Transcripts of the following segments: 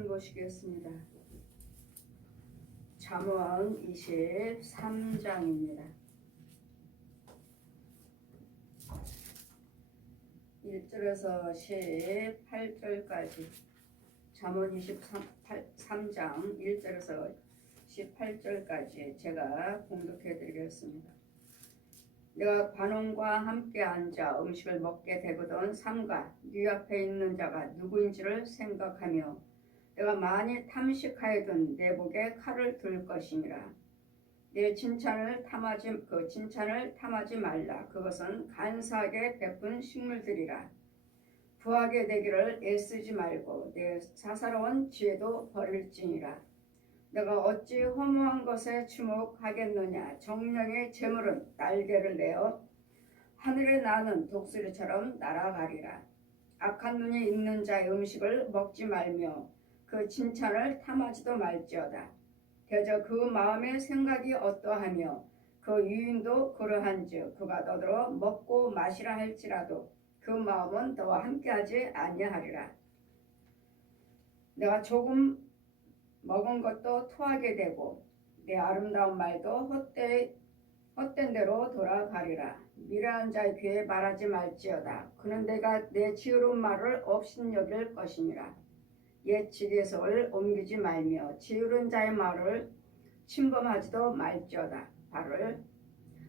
보시겠습니다. 잠언 23장입니다. 1절에서 18절까지 잠언 23장 1절에서 18절까지 제가 봉독해 드리겠습니다. 내가 관원과 함께 앉아 음식을 먹게 되거든 삼가 네 앞에 있는 자가 누구인지를 생각하며 내가 많이 탐식하여든 내 목에 칼을 들 것이니라. 내 칭찬을 탐하지 말라. 그것은 간사하게 베푼 식물들이라. 부하게 되기를 애쓰지 말고 내 사사로운 지혜도 버릴지니라. 내가 어찌 허무한 것에 주목하겠느냐. 정령의 재물은 날개를 내어 하늘에 나는 독수리처럼 날아가리라. 악한 눈이 있는 자의 음식을 먹지 말며 그 칭찬을 탐하지도 말지어다. 대저 그 마음의 생각이 어떠하며 그 유인도 그러한즉 그가 너더러 먹고 마시라 할지라도 그 마음은 너와 함께하지 아니하리라. 내가 조금 먹은 것도 토하게 되고 내 아름다운 말도 헛된 대로 돌아가리라. 미련한 자의 귀에 말하지 말지어다. 그는 내가 내 지혜로운 말을 업신여길 것이니라. 옛 지리에서를 옮기지 말며 지혜로운 자의 말을 침범하지도 말지어다.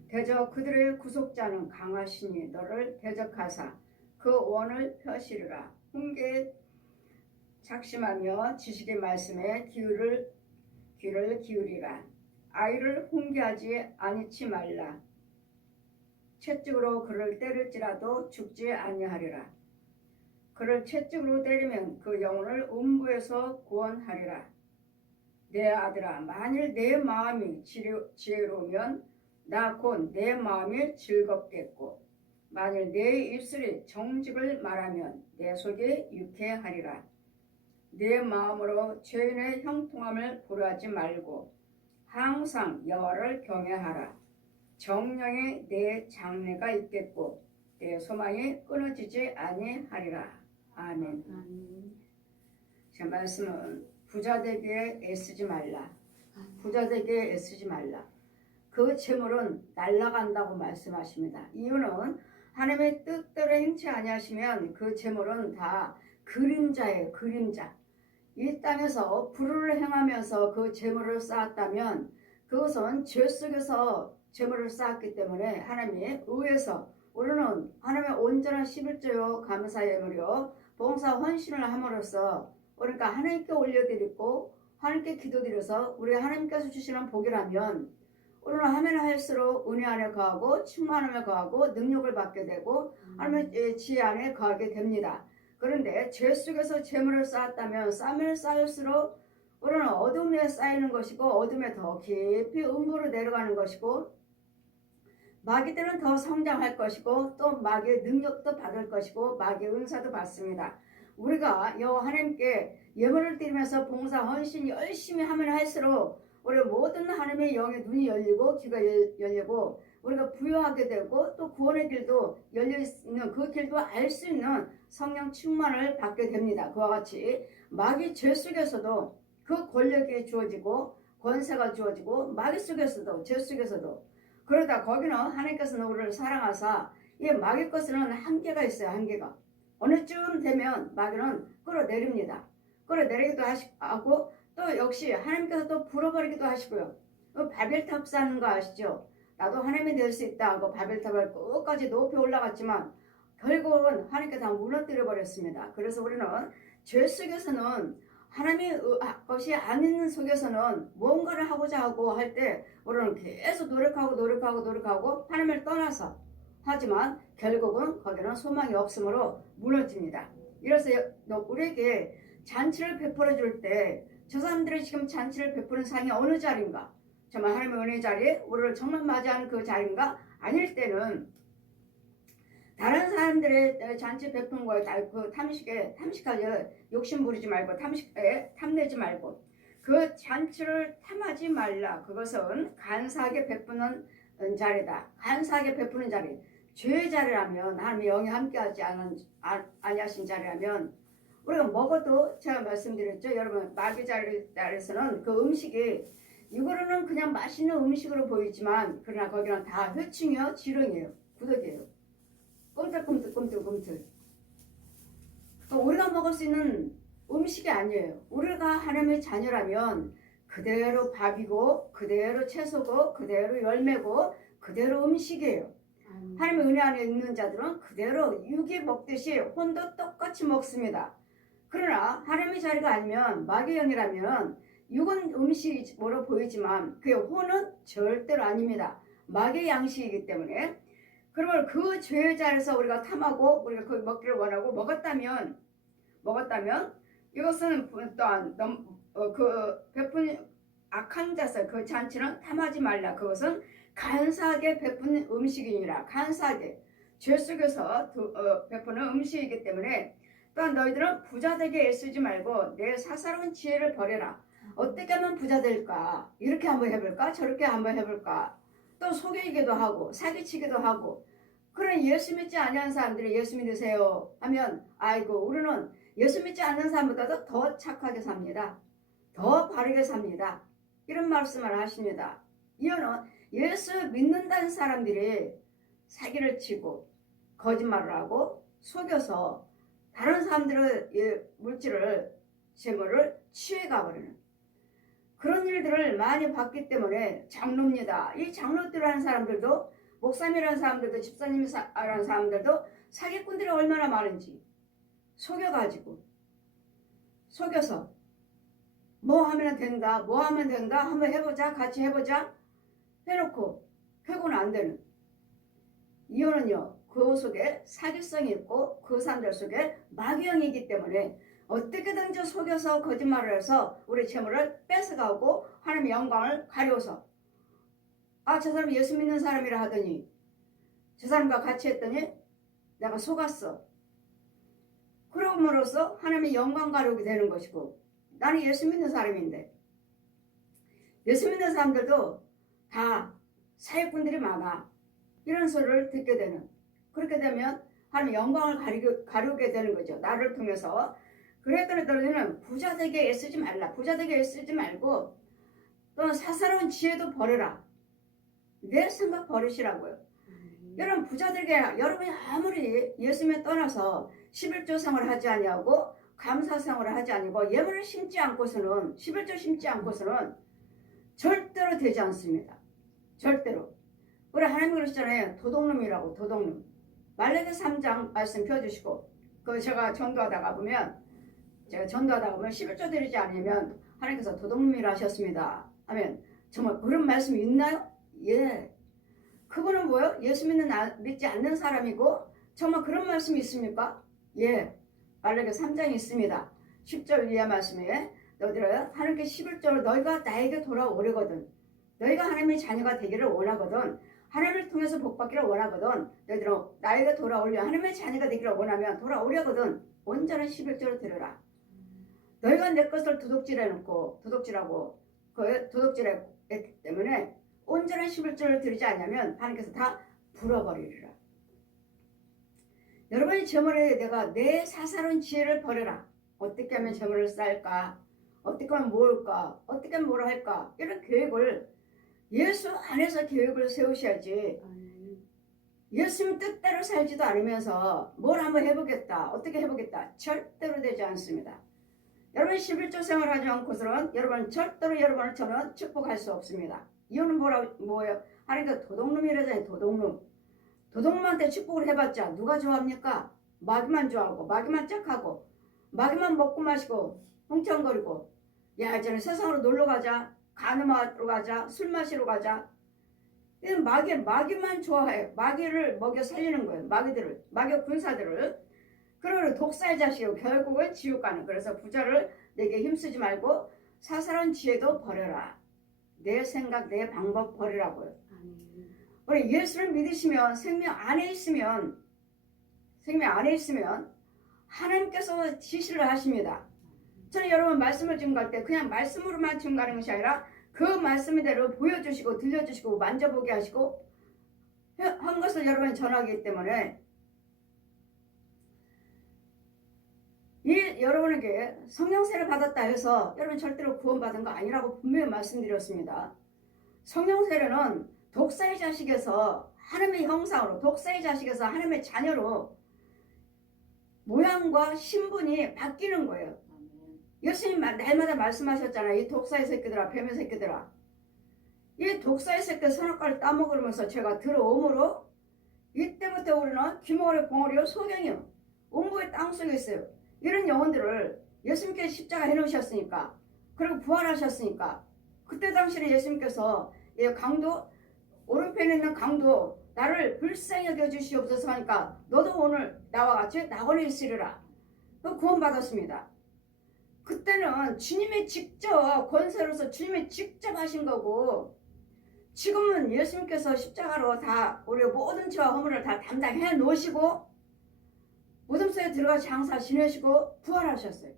대저 그들의 구속자는 강하시니 너를 대적하사 그 원을 펴시리라. 훈계에 작심하며 지식의 말씀에 귀를 기울이라. 아이를 훈계하지 아니치 말라. 채찍으로 그를 때릴지라도 죽지 아니하리라. 그를 채찍으로 때리면 그 영혼을 음부에서 구원하리라. 내 아들아, 만일 내 마음이 지혜로우면 나 곧 내 마음이 즐겁겠고 만일 내 입술이 정직을 말하면 내 속이 유쾌하리라. 내 마음으로 죄인의 형통함을 고려하지 말고 항상 여호와를 경외하라. 정령에 내 장래가 있겠고 내 소망이 끊어지지 아니하리라. 아멘. 제 말씀은 부자 되기에 애쓰지 말라. 부자 되기에 애쓰지 말라. 그 재물은 날아간다고 말씀하십니다. 이유는 하나님의 뜻대로 행치 아니하시면 그 재물은 다 그림자예요. 그림자. 이 땅에서 불의를 행하면서 그 재물을 쌓았다면 그것은 죄 속에서 재물을 쌓았기 때문에 하나님의 의에서 우리는 하나님의 온전한 11조요 감사의 예물이요 봉사 헌신을 함으로써 그러니까 하나님께 올려드리고 하나님께 기도드려서 우리 하나님께서 주시는 복이라면 우리는 하면 할수록 은혜 안에 거하고 충만함에 거하고 능력을 받게 되고 하나님의 지혜 안에 거하게 됩니다. 그런데 죄 속에서 재물을 쌓았다면 쌓으면 쌓일수록 우리는 어둠에 쌓이는 것이고 어둠에 더 깊이 음부로 내려가는 것이고 마귀들은 더 성장할 것이고 또 마귀의 능력도 받을 것이고 마귀의 은사도 받습니다. 우리가 여호와 하나님께 예물을 드리면서 봉사 헌신 열심히 하면 할수록 우리 모든 하나님의 영의 눈이 열리고 귀가 열리고 우리가 부여하게 되고 또 구원의 길도 열려있는 그 길도 알 수 있는 성령 충만을 받게 됩니다. 그와 같이 마귀 죄 속에서도 그 권력이 주어지고 권세가 주어지고 마귀 속에서도 죄 속에서도 그러다 거기는 하나님께서는 우리를 사랑하사 이 마귀 것에는 한계가 있어요. 한계가 어느 쯤 되면 마귀는 끌어내립니다. 끌어내리기도 하고 또 역시 하나님께서 또 불어버리기도 하시고요. 바벨탑 쌓는 거 아시죠? 나도 하나님이 될 수 있다 하고 바벨탑을 끝까지 높이 올라갔지만 결국은 하나님께서 다 무너뜨려 버렸습니다. 그래서 우리는 죄 속에서는 하나님의 것이 아닌 속에서는 뭔가를 하고자 하고 할 때 우리는 계속 노력하고 하나님을 떠나서 하지만 결국은 거기는 소망이 없으므로 무너집니다. 이래서 우리에게 잔치를 베풀어 줄 때 저 사람들이 지금 잔치를 베푸는 상이 어느 자리인가? 정말 하나님의 은혜 자리에 우리를 정말 맞이하는 그 자리인가? 아닐 때는 다른 사람들의 잔치 베푸는 거에 그 탐식하려 욕심 부리지 말고 탐내지 말고 그 잔치를 탐하지 말라. 그것은 간사하게 베푸는 자리다. 간사하게 베푸는 자리. 죄의 자리라면 하나님의 영이 함께하지 아니하신 자리라면 우리가 먹어도 제가 말씀드렸죠. 여러분 마귀 자리에서는 그 음식이 이거로는 그냥 맛있는 음식으로 보이지만 그러나 거기는 다 회충이요, 지렁이에요, 구더기예요. 꿈틀꿈틀. 우리가 먹을 수 있는 음식이 아니에요. 우리가 하나님의 자녀라면 그대로 밥이고 그대로 채소고 그대로 열매고 그대로 음식이에요. 하나님의 은혜 안에 있는 자들은 그대로 육이 먹듯이 혼도 똑같이 먹습니다. 그러나 하나님의 자리가 아니면 마귀의 영이라면 육은 음식이 뭐로 보이지만 그 혼은 절대로 아닙니다. 마귀의 양식이기 때문에 그러면 그 죄의 자리에서 우리가 탐하고 우리가 그 먹기를 원하고 먹었다면 이것은 또한 그 베푼 악한 자세 그 잔치는 탐하지 말라. 그것은 간사하게 베푼 음식이니라. 간사하게 죄 속에서 베푸는 음식이기 때문에 또한 너희들은 부자 되게 애쓰지 말고 내 사사로운 지혜를 버려라. 어떻게 하면 부자 될까? 이렇게 한번 해볼까? 저렇게 한번 해볼까? 또 속이기도 하고 사기치기도 하고 그런 예수 믿지 않는 사람들이 예수 믿으세요 하면 아이고 우리는 예수 믿지 않는 사람보다도 더 착하게 삽니다. 더 바르게 삽니다. 이런 말씀을 하십니다. 이유는 예수 믿는다는 사람들이 사기를 치고 거짓말을 하고 속여서 다른 사람들의 물질을 재물을 취해가버리는 그런 일들을 많이 봤기 때문에 장로입니다. 이 장로들이라는 사람들도 목사님이라는 사람들도 집사님이라는 사람들도 사기꾼들이 얼마나 많은지 속여가지고 속여서 뭐 하면 된다 한번 해보자 같이 해보자 해놓고 결국은 안 되는 이유는요 그 속에 사기성이 있고 그 사람들 속에 마귀영이기 때문에 어떻게든지 속여서 거짓말을 해서 우리 재물을 뺏어가고 하나님의 영광을 가려서 저 사람이 예수 믿는 사람이라 하더니 저 사람과 같이 했더니 내가 속았어. 그럼으로써 하나님의 영광 가려게 되는 것이고 나는 예수 믿는 사람인데 예수 믿는 사람들도 다 사기꾼들이 많아. 이런 소리를 듣게 되는 그렇게 되면 하나님의 영광을 가려게 되는 거죠. 나를 통해서. 그랬더니 너희는 부자 되게 애쓰지 말라. 부자 되게 애쓰지 말고 또 사사로운 지혜도 버려라. 내 생각 버리시라고요. 여러분 부자들에게 여러분이 아무리 예수님에 떠나서 11조 상을 하지 아니하고 감사상을 하지 아니고 예물을 심지 않고서는 11조 심지 않고서는 절대로 되지 않습니다. 절대로. 우리 하나님 그러시잖아요. 도둑놈이라고 도둑놈. 말라기 3장 말씀 펴주시고 제가 전도하다가 보면 11조 드리지 않으면 하나님께서 도둑놈이라 하셨습니다. 하면 정말 그런 말씀이 있나요? 예. 그분은 뭐요? 예수 믿지 않는 사람이고 정말 그런 말씀이 있습니까? 예. 말라기 3장이 있습니다. 10절 이하 말씀에 너희들은 하나님께 11조를 너희가 나에게 돌아오려거든 너희가 하나님의 자녀가 되기를 원하거든 하나님을 통해서 복받기를 원하거든 너희들은 나에게 돌아오려 하나님의 자녀가 되기를 원하면 돌아오려거든 온전한 11조를 들으라. 너희가 내 것을 도둑질하고 도둑질했기 때문에 온전한 11조를 드리지 않으면 하나님께서 다 불어버리리라. 여러분의 재물에 내가 내 사사로운 지혜를 버려라. 어떻게 하면 재물을 쌓을까? 어떻게 하면 모을까? 어떻게 하면 뭐를 할까? 이런 계획을 예수 안에서 계획을 세우셔야지. 예수님 뜻대로 살지도 않으면서 뭘 한번 해보겠다. 어떻게 해보겠다. 절대로 되지 않습니다. 여러분 11조 생활하지 않고서는 여러분 절대로 여러분을 저는 축복할 수 없습니다. 이유는 뭐예요? 하나님께서 도둑놈이라잖아요. 도둑놈한테 축복을 해봤자 누가 좋아합니까? 마귀만 좋아하고 마귀만 짝하고 마귀만 먹고 마시고 흥청거리고 야 이제는 세상으로 놀러가자 간음하러 가자 술 마시러 가자 이런 마귀만 좋아해요. 마귀를 먹여 살리는 거예요. 마귀 군사들을 그러면 독사의 자식이고 결국은 지옥 가는. 그래서 부자를 내게 힘쓰지 말고 사사로운 지혜도 버려라. 내 생각 내 방법 버리라고요. 우리 예수를 믿으시면 생명 안에 있으면 하나님께서 지시를 하십니다. 저는 여러분 말씀을 증거할 때 그냥 말씀으로만 증거하는 것이 아니라 그 말씀대로 보여주시고 들려주시고 만져보게 하시고 한 것을 여러분이 전하기 때문에 이 여러분에게 성령세를 받았다 해서 여러분 절대로 구원받은 거 아니라고 분명히 말씀드렸습니다. 성령세례는 독사의 자식에서 하나님의 형상으로, 독사의 자식에서 하나님의 자녀로 모양과 신분이 바뀌는 거예요. 예수님 날마다 말씀하셨잖아요. 이 독사의 새끼들아, 뱀의 새끼들아. 이 독사의 새끼 선악과를 따먹으면서 제가 들어오므로 이때부터 우리는 귀머거리 봉오리요 소경이요 음부의 땅속에 있어요. 이런 영혼들을 예수님께서 십자가 해놓으셨으니까, 그리고 부활하셨으니까, 그때 당시에 예수님께서 강도, 오른편에 있는 강도 나를 불쌍히 여겨주시옵소서 하니까 너도 오늘 나와 같이 낙원에 있으리라. 구원받았습니다. 그때는 주님이 직접 권세로서 주님이 직접 하신 거고, 지금은 예수님께서 십자가로 다 우리 모든 죄와 허물을 다 담당해 놓으시고 무덤속에 들어가 장사 지내시고 부활하셨어요.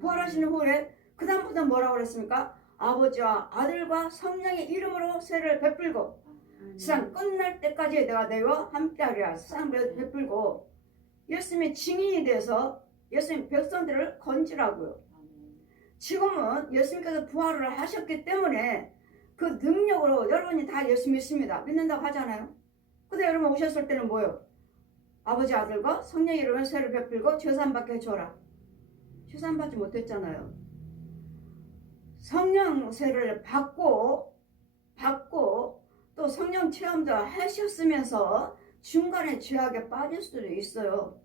부활하시는 후에 그 다음부터 뭐라고 그랬습니까? 아버지와 아들과 성령의 이름으로 세를 베풀고 세상 끝날 때까지 내가 너희와 함께하리라. 세상 베풀고 예수님의 증인이 돼서 예수님 백성들을 건지라고요. 지금은 예수님께서 부활을 하셨기 때문에 그 능력으로 여러분이 다 예수 믿습니다. 믿는다고 하잖아요. 근데 여러분 오셨을 때는 뭐예요? 아버지 아들과 성령의 이름으로 세를 베풀고 죄사함 받게 해줘라. 죄사함 받지 못했잖아요. 성령 세를 받고 또 성령 체험도 하셨으면서 중간에 죄악에 빠질 수도 있어요.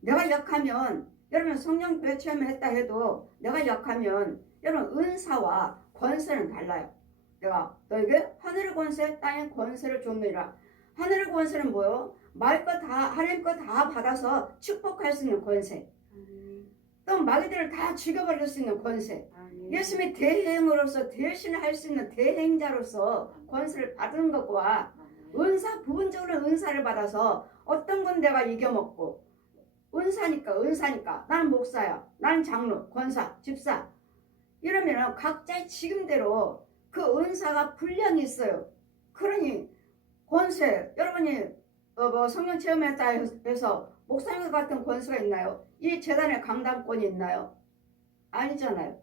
내가 약하면 여러분 성령 체험을 했다 해도 내가 약하면 여러분 은사와 권세는 달라요. 내가 너에게 하늘의 권세 땅의 권세를 줬느니라. 하늘의 권세는 뭐요? 마을 거 다 하나님 거 다 받아서 축복할 수 있는 권세. 또 마귀들을 다 죽여버릴 수 있는 권세. 예수님의 대행으로서 대신할 수 있는 대행자로서 권세를 받은 것과 은사 부분적으로 은사를 받아서 어떤 건 내가 이겨먹고 은사니까 나는 목사야, 나는 장로, 권사, 집사 이러면 각자의 지금대로 그 은사가 분량이 있어요. 그러니 권세 여러분이 성령 체험했다 해서 목사님 같은 권세가 있나요? 이 재단에 강당권이 있나요? 아니잖아요.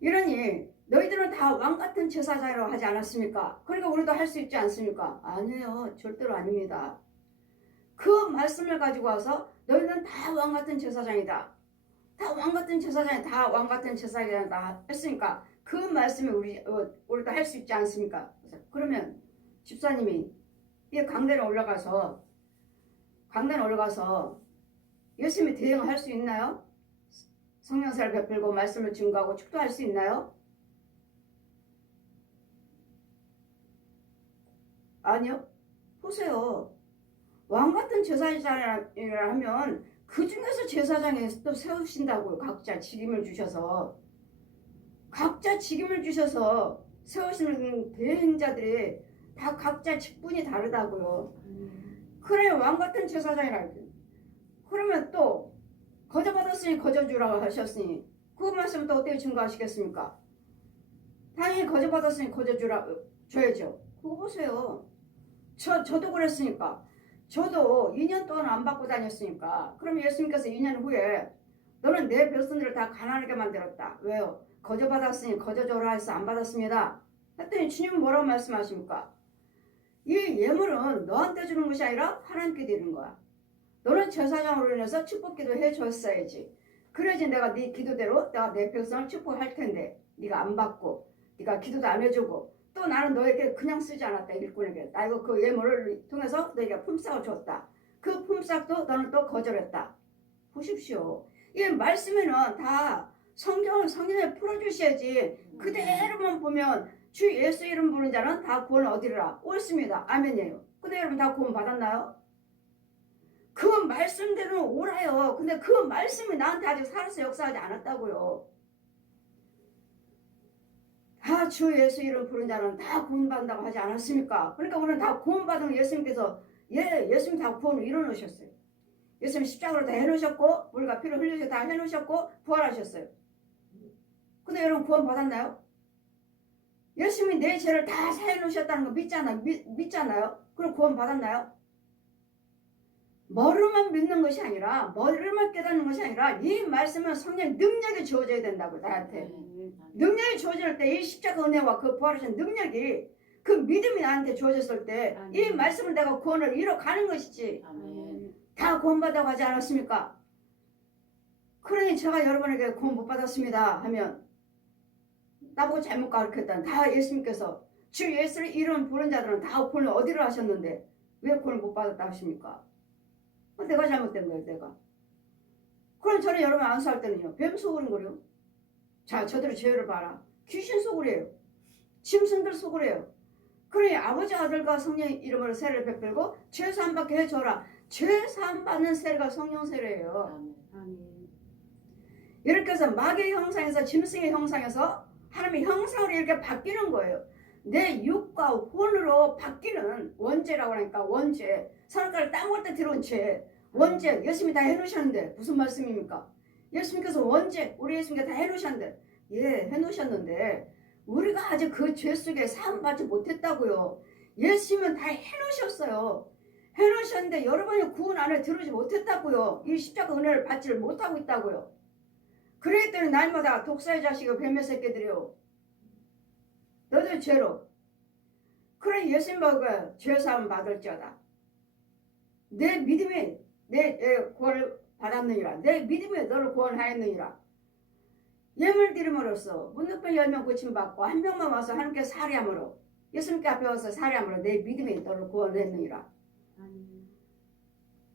이러니 너희들은 다 왕같은 제사장이라고 하지 않았습니까? 그러니까 우리도 할 수 있지 않습니까? 아니에요. 절대로 아닙니다. 그 말씀을 가지고 와서 너희는 다 왕같은 제사장이다. 다 왕같은 제사장이 다 왕같은 제사장이다 했으니까 그 말씀을 우리도 할 수 있지 않습니까? 그러면 집사님이 이 강단에 올라가서 예수님이 대응할 수 있나요? 성령세를 베풀고 말씀을 증거하고 축도할 수 있나요? 아니요. 보세요. 왕같은 제사장이라 하면 그 중에서 제사장에 또 세우신다고요. 각자 직임을 주셔서 세우시는 대행자들이 다 각자 직분이 다르다고요. 그래 왕같은 제사장이라. 그러면 또 거저 받았으니 거저 주라고 하셨으니 그 말씀 또 어떻게 증거하시겠습니까? 당연히 거저 받았으니 거저 줘야죠. 그거 보세요. 저도 그랬으니까. 저도 2년 동안 안 받고 다녔으니까. 그럼 예수님께서 2년 후에 너는 내 백성들을 다 가난하게 만들었다. 왜요? 거저 받았으니 거저 줘라 해서 안 받았습니다. 했더니 주님은 뭐라고 말씀하십니까? 이 예물은 너한테 주는 것이 아니라 하나님께 드리는 거야. 너는 제사장으로 인해서 축복기도 해줬어야지. 그래야지 내가 네 기도대로 내가 내 백성을 축복할 텐데 네가 안 받고 네가 기도도 안 해주고 또 나는 너에게 그냥 쓰지 않았다. 일꾼에게 나 이거 그 예물을 통해서 너에게 품삯을 줬다. 그 품삯도 너는 또 거절했다. 보십시오. 이 말씀에는 다 성경에 풀어주셔야지 그대로만 보면 주 예수 이름 부르는 자는 다 구원을 얻으리라. 옳습니다. 아멘이에요. 근데 여러분 다 구원 받았나요? 그 말씀대로 오라요. 근데 그 말씀이 나한테 아직 살아서 역사하지 않았다고요. 다 주 예수 이름 부르는 자는 다 구원받는다고 하지 않았습니까? 그러니까 우리는 다 구원받은 예수님께서 예수님 다 구원을 이뤄놓으셨어요. 예수님 십자가로 다 해놓으셨고 물과 피를 흘리셔 다 해놓으셨고 부활하셨어요. 근데 여러분 구원 받았나요? 예수님이 내 죄를 다 사해 놓으셨다는 거 믿잖아요. 그럼 구원 받았나요? 머리로만 믿는 것이 아니라 머리로만 깨닫는 것이 아니라 이 말씀은 성령 능력이 주어져야 된다고 나한테. 능력이 주어질 때 이 십자가 은혜와 그 부활하신 능력이 그 믿음이 나한테 주어졌을 때 이 말씀을 내가 구원을 이뤄가는 것이지. 다 구원받아 가지 않았습니까? 그러니 제가 여러분에게 구원 못 받았습니다 하면 나보고 잘못 가르쳤다. 다 예수님께서 주 예수를 이름 부른 자들은 다 구원을 어디로 하셨는데 왜 구원을 못 받았다 하십니까? 내가 잘못된 거예요, 내가. 그럼 저는 여러분 안수할 때는요, 뱀 속으는거려. 자, 저들의 죄를 봐라. 귀신 속으래요. 짐승들 속으래요. 그러니 아버지 아들과 성령 이름으로 세례를 베풀고 죄 사함 받게 해줘라. 죄 사함 받는 세례가 성령 세례예요. 이렇게 해서 마귀의 형상에서 짐승의 형상에서 하나님의 형상으로 이렇게 바뀌는 거예요. 내 육과 혼으로 바뀌는 원죄라고 하니까 원죄. 사람들 땀 흘 때 들어온 죄. 원죄. 예수님이 다 해놓으셨는데 무슨 말씀입니까? 예수님께서 원죄 우리 예수님께 다 해놓으셨는데 예 해놓으셨는데 우리가 아직 그 죄 속에 사함받지 못했다고요. 예수님은 다 해놓으셨어요. 해놓으셨는데 여러분이 구원 안에 들어오지 못했다고요. 이 십자가 은혜를 받지를 못하고 있다고요. 그러기 때문에 날마다 독사의 자식이 뱀의 새끼들이요. 너들 죄로. 그래 예수님 보고 죄사함 받을지어다. 내 믿음이 내 구원을 받았느니라. 내 믿음이 너를 구원하였느니라. 예물 드림으로써 문득병 10명 고침받고 한 명만 와서 하나님께 살해함으로 예수님께 앞에 와서 살해함으로 내 믿음이 너를 구원했느니라.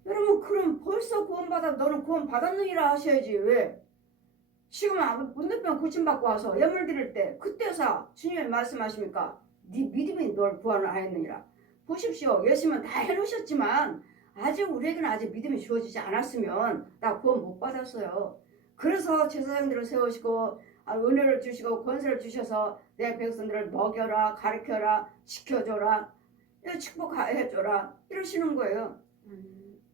여러분 그럼 벌써 구원받아 너는 구원받았느니라 하셔야지. 왜? 지금 문득병 고침받고 와서 예물 드릴 때 그때서 주님이 말씀하십니까? 네 믿음이 널 구원을 하였느니라. 보십시오. 예수님은 다 해놓으셨지만 아직 우리에게는 아직 믿음이 주어지지 않았으면 나 구원 못 받았어요. 그래서 제사장들을 세우시고 은혜를 주시고 권세를 주셔서 내 백성들을 먹여라 가르쳐라 지켜줘라 축복해줘라 이러시는 거예요.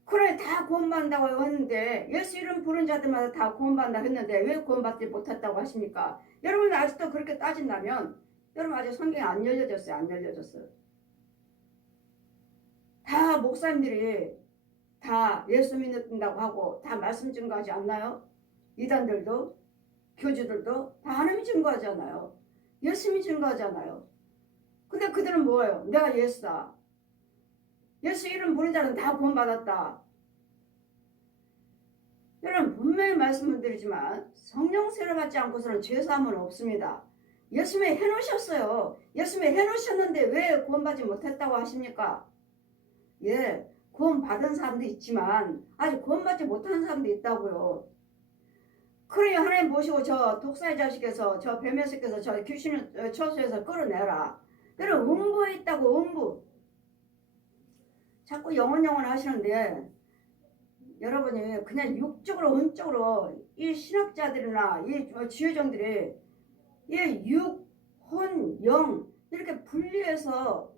그래 다 구원받는다고 했는데 예수 이름 부른 자들마다 다 구원받는다고 했는데 왜 구원받지 못했다고 하십니까? 여러분 아직도 그렇게 따진다면 여러분 아직 성경이 안 열려졌어요. 안 열려졌어요. 다 목사님들이 다 예수 믿는다고 하고 다 말씀 증거하지 않나요? 이단들도 교주들도 다 하나님이 증거하잖아요. 예수님이 증거하잖아요. 근데 그들은 뭐예요? 내가 예수다. 예수 이름 부른 자는 다 구원받았다. 여러분 분명히 말씀을 드리지만 성령 세례 받지 않고서는 죄사함은 없습니다. 예수님이 해놓으셨어요. 예수님이 해놓으셨는데 왜 구원받지 못했다고 하십니까? 예, 구원받은 사람도 있지만 아직 구원받지 못한 사람도 있다고요. 그러니 하나님 보시고 저 독사의 자식에서 저 뱀의 새끼에서 저 귀신을 처소에서 끌어내라. 여러분 음부에 있다고 음부. 자꾸 영원 하시는데 여러분이 그냥 육적으로 은적으로 이 신학자들이나 이 지혜정들이 이 육, 혼, 영 이렇게 분리해서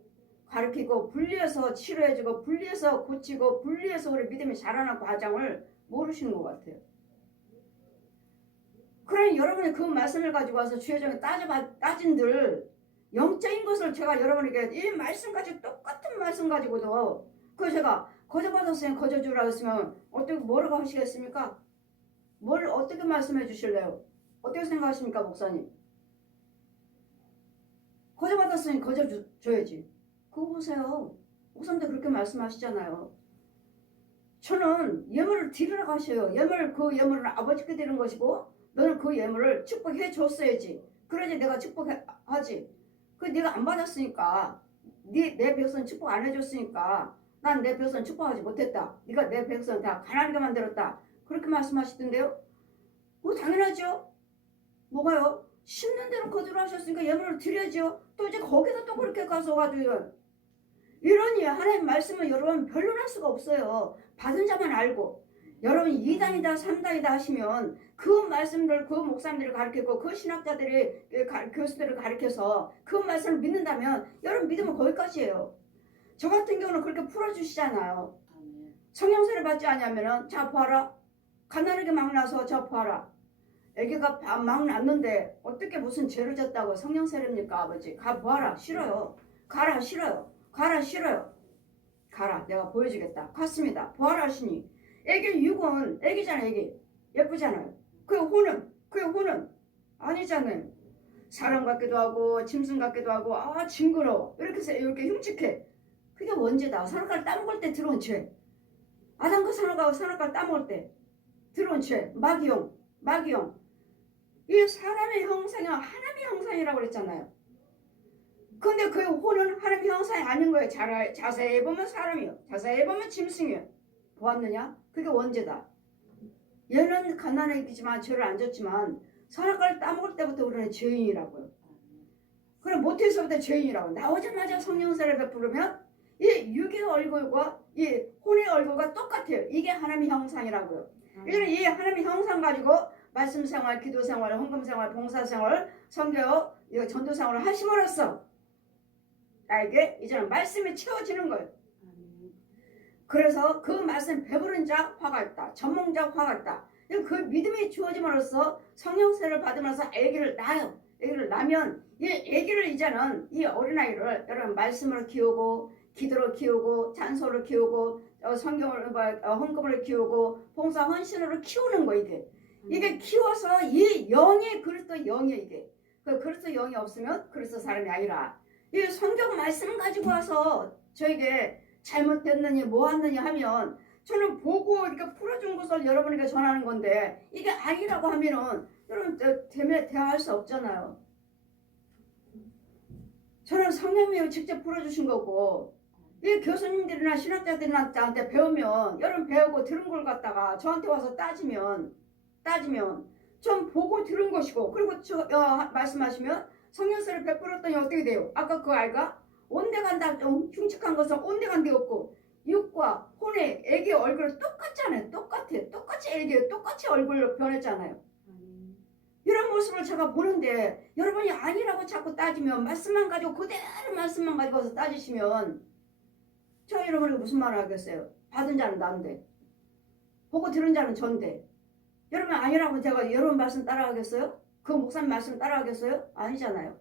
가르치고 분리해서 치료해주고 분리해서 고치고 분리해서 우리 믿음이 자라는 과정을 모르시는 것 같아요. 그러니 여러분이 그 말씀을 가지고 와서 주의정에 따진들 영적인 것을 제가 여러분에게 이 말씀 가지고 똑같은 말씀 가지고도 그 제가 거저 받았으면 거저 주라 했으면 어떻게 뭐라고 하시겠습니까? 뭘 어떻게 말씀해 주실래요? 어떻게 생각하십니까 목사님? 거저 받았으니 거저 줘야지. 그거 보세요. 목사님도 그렇게 말씀하시잖아요. 저는 예물을 드리라고 하셔요. 그 예물은 아버지께 드리는 것이고 너는 그 예물을 축복해 줬어야지. 그러지 내가 축복하지. 그 네가 안 받았으니까 내 백성 축복 안 해줬으니까 난 내 백성 축복하지 못했다. 네가 내 백성 다 가난하게 만들었다. 그렇게 말씀하시던데요. 뭐 당연하죠. 뭐가요? 심는 대로 거두라 하셨으니까 예물을 드려야죠. 또 이제 거기서 또 그렇게 가서 가지고 이러니 하나님 말씀은 여러분 변론할 수가 없어요. 받은 자만 알고 여러분 2단이다 3단이다 하시면 그 말씀들 그 목사님들을 가르치고 그 신학자들이 교수들을 가르쳐서 그 말씀을 믿는다면 여러분 믿으면 거기까지예요. 저 같은 경우는 그렇게 풀어주시잖아요. 성령세를 받지 않냐면은 자 봐라 가난하게 막 나서 저 봐라 애기가 막 났는데 어떻게 무슨 죄를 졌다고 성령세례입니까 아버지? 가 봐라 싫어요. 가라 싫어요. 가라 싫어요. 가라. 내가 보여주겠다. 갔습니다. 부활하시니 애기 육은 애기잖아. 애기 예쁘잖아요. 그 혼은 아니잖아요. 사람 같기도 하고 짐승 같기도 하고 징그러워. 이렇게 흉측해. 그게 원죄다. 선악과를 따먹을 때 들어온 죄. 아담과 선악과를 따먹을 때 들어온 죄. 마귀용. 이 사람의 형상이 하나님의 형상이라고 그랬잖아요. 근데 그 혼은 하나님의 형상이 아닌 거예요. 자세히 보면 사람이요. 자세히 보면 짐승이요. 보았느냐? 그게 원죄다. 얘는 가난했지만 죄를 안 졌지만 선악과를 따먹을 때부터 우리는 죄인이라고요. 그럼 모태에서부터 죄인이라고. 나오자마자 성령세를 베푸르면 이 육의 얼굴과 이 혼의 얼굴과 똑같아요. 이게 하나님의 형상이라고요. 이제는 이 하나님의 형상 가지고 말씀 생활, 기도 생활, 헌금 생활, 봉사 생활, 선교, 전도 생활을 하심으로써 나에게 이제는 말씀이 채워지는 거예요. 그래서 그 말씀 배부른 자 화가 있다. 전몽자 화가 있다. 그 믿음이 주어짐으로써 성령세를 받으면서 아기를 낳아요. 아기를 낳으면 이 아기를 이제는 이 어린아이를 여러분 말씀으로 키우고 기도로 키우고 찬송으로 키우고 성경을 헌금으로 키우고 봉사 헌신으로 키우는 거 이게 키워서 이 영이 그리스도 영이 이게 그 그리스도 영이 없으면 그리스도 사람이 아니라 이 성경 말씀 가지고 와서 저에게 잘못됐느니 뭐하느니 하면 저는 보고 이렇게 풀어준 것을 여러분에게 전하는 건데 이게 아니라고 하면은 여러분 대화할 수 없잖아요. 저는 성령님이 직접 풀어주신 거고 이 교수님들이나 신학자들이나 저한테 배우면 여러분 배우고 들은 걸 갖다가 저한테 와서 따지면 좀 보고 들은 것이고 그리고 말씀하시면 성령세를 베풀었더니 어떻게 돼요? 아까 그 아이가 온데간다 좀 흉측한 것은 온데간데 없고 육과 혼의 애기 얼굴 똑같잖아요. 똑같이 애기 똑같이 얼굴로 변했잖아요. 이런 모습을 제가 보는데 여러분이 아니라고 자꾸 따지면 말씀만 가지고 그대로 말씀만 가지고서 따지시면 저 여러분이 무슨 말을 하겠어요? 받은 자는 난데 보고 들은 자는 전데 여러분 아니라고 제가 여러분 말씀 따라가겠어요? 그 목사님 말씀 따라가겠어요? 아니잖아요.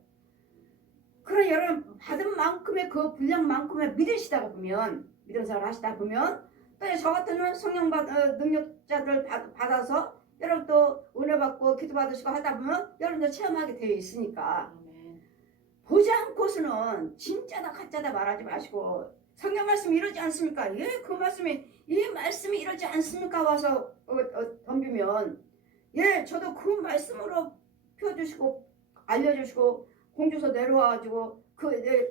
그럼 여러분 받은 만큼의 그 분량만큼의 믿으시다 보면 믿음 생활 하시다 보면 또 저 같은 성령 능력자들 받아서 여러분 또 은혜 받고 기도 받으시고 하다 보면 여러분도 체험하게 되어 있으니까 보지 않고서는 진짜다 가짜다 말하지 마시고 성경 말씀이 이러지 않습니까? 예, 그 말씀이 이 말씀이 이러지 않습니까? 와서 덤비면 예, 저도 그 말씀으로 펴주시고 알려주시고 공주서 내려와가지고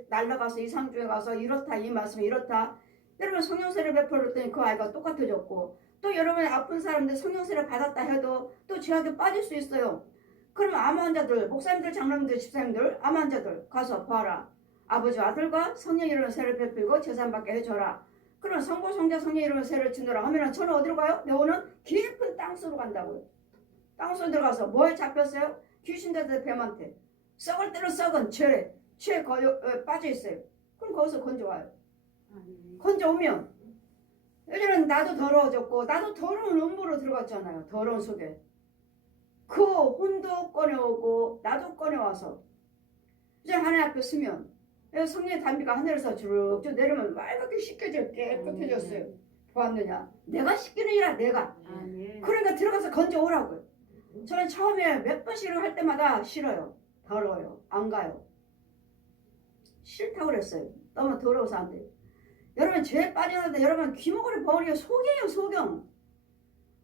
날라가서 이상중에 가서 이렇다 이 말씀이 이렇다 여러분 성령세를 베풀었더니 그 아이가 똑같아졌고 또 여러분의 아픈 사람들 성령세를 받았다 해도 또 죄악에 빠질 수 있어요. 그러면 암 환자들 목사님들 장로님들 집사님들 암 환자들 가서 봐라. 아버지와 아들과 성령 이름으로 세를 베풀고 제사받게 해줘라. 그럼 성부 성자 성령 이름으로 세를 짓노라 하면은 저는 어디로 가요? 내오는 깊은 땅속으로 간다고요. 땅속에 들어가서 뭐에 잡혔어요? 귀신들 뱀한테 썩을 대로 썩은 죄에 빠져 있어요. 그럼 거기서 건져와요. 건져오면 요즘은 나도 더러워졌고 나도 더러운 음부로 들어갔잖아요. 더러운 속에 그 혼도 꺼내오고 나도 꺼내와서 이제 하나님 앞에 서면 성령의 담비가 하늘에서 주룩주룩 내려면 맑게 씻겨져 깨끗해졌어요. 보았느냐? 내가 씻기느니라 내가. 그러니까 들어가서 건져오라고요. 저는 처음에 몇 번씩 할 때마다 싫어요. 더러워요. 안 가요. 싫다고 그랬어요. 너무 더러워서 안 돼요. 여러분 죄에 빠지는데 여러분 귀머거리 버리고 속이에요. 속영.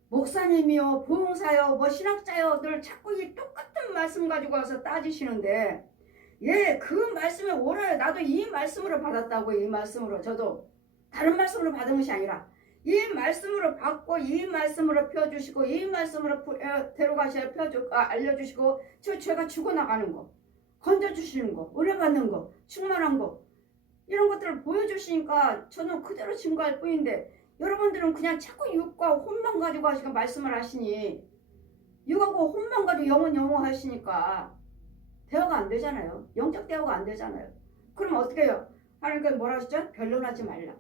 목사님이요 부흥사요 뭐 신학자요 늘 자꾸 이 똑같은 말씀 가지고 와서 따지시는데 예, 그 말씀에 옳아요. 나도 이 말씀으로 받았다고. 이 말씀으로 저도 다른 말씀으로 받은 것이 아니라 이 말씀으로 받고 이 말씀으로 펴주시고 이 말씀으로 데려가셔야 알려주시고 저 죄가 죽어나가는 거 건져주시는 거 은혜 받는 거 충만한 거 이런 것들을 보여주시니까 저는 그대로 증거할 뿐인데 여러분들은 그냥 자꾸 육과 혼만 가지고 하시고 말씀을 하시니 육하고 혼만 가지고 영원 하시니까 대화가 안 되잖아요. 영적 대화가 안 되잖아요. 그럼 어떻게 해요? 하나님께서 뭐라 하시죠? 변론하지 말라.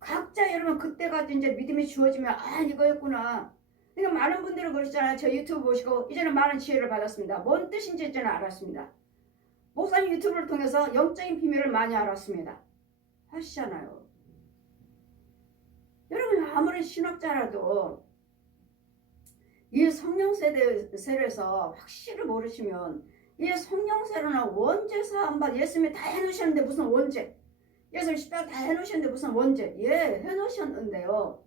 각자 여러분 그때가 이제 믿음이 주어지면 이거였구나. 그러니까 많은 분들은 그러시잖아요. 저 유튜브 보시고 이제는 많은 지혜를 받았습니다. 뭔 뜻인지 이제는 알았습니다. 목사님 유튜브를 통해서 영적인 비밀을 많이 알았습니다. 하시잖아요. 아무리 신학자라도 이 성령세례에서 확실히 모르시면 이 성령세례는 원죄 사함받 예수님이 다 해놓으셨는데 무슨 원죄? 예수님 십자가 다 해놓으셨는데 무슨 원죄? 예, 해놓으셨는데요.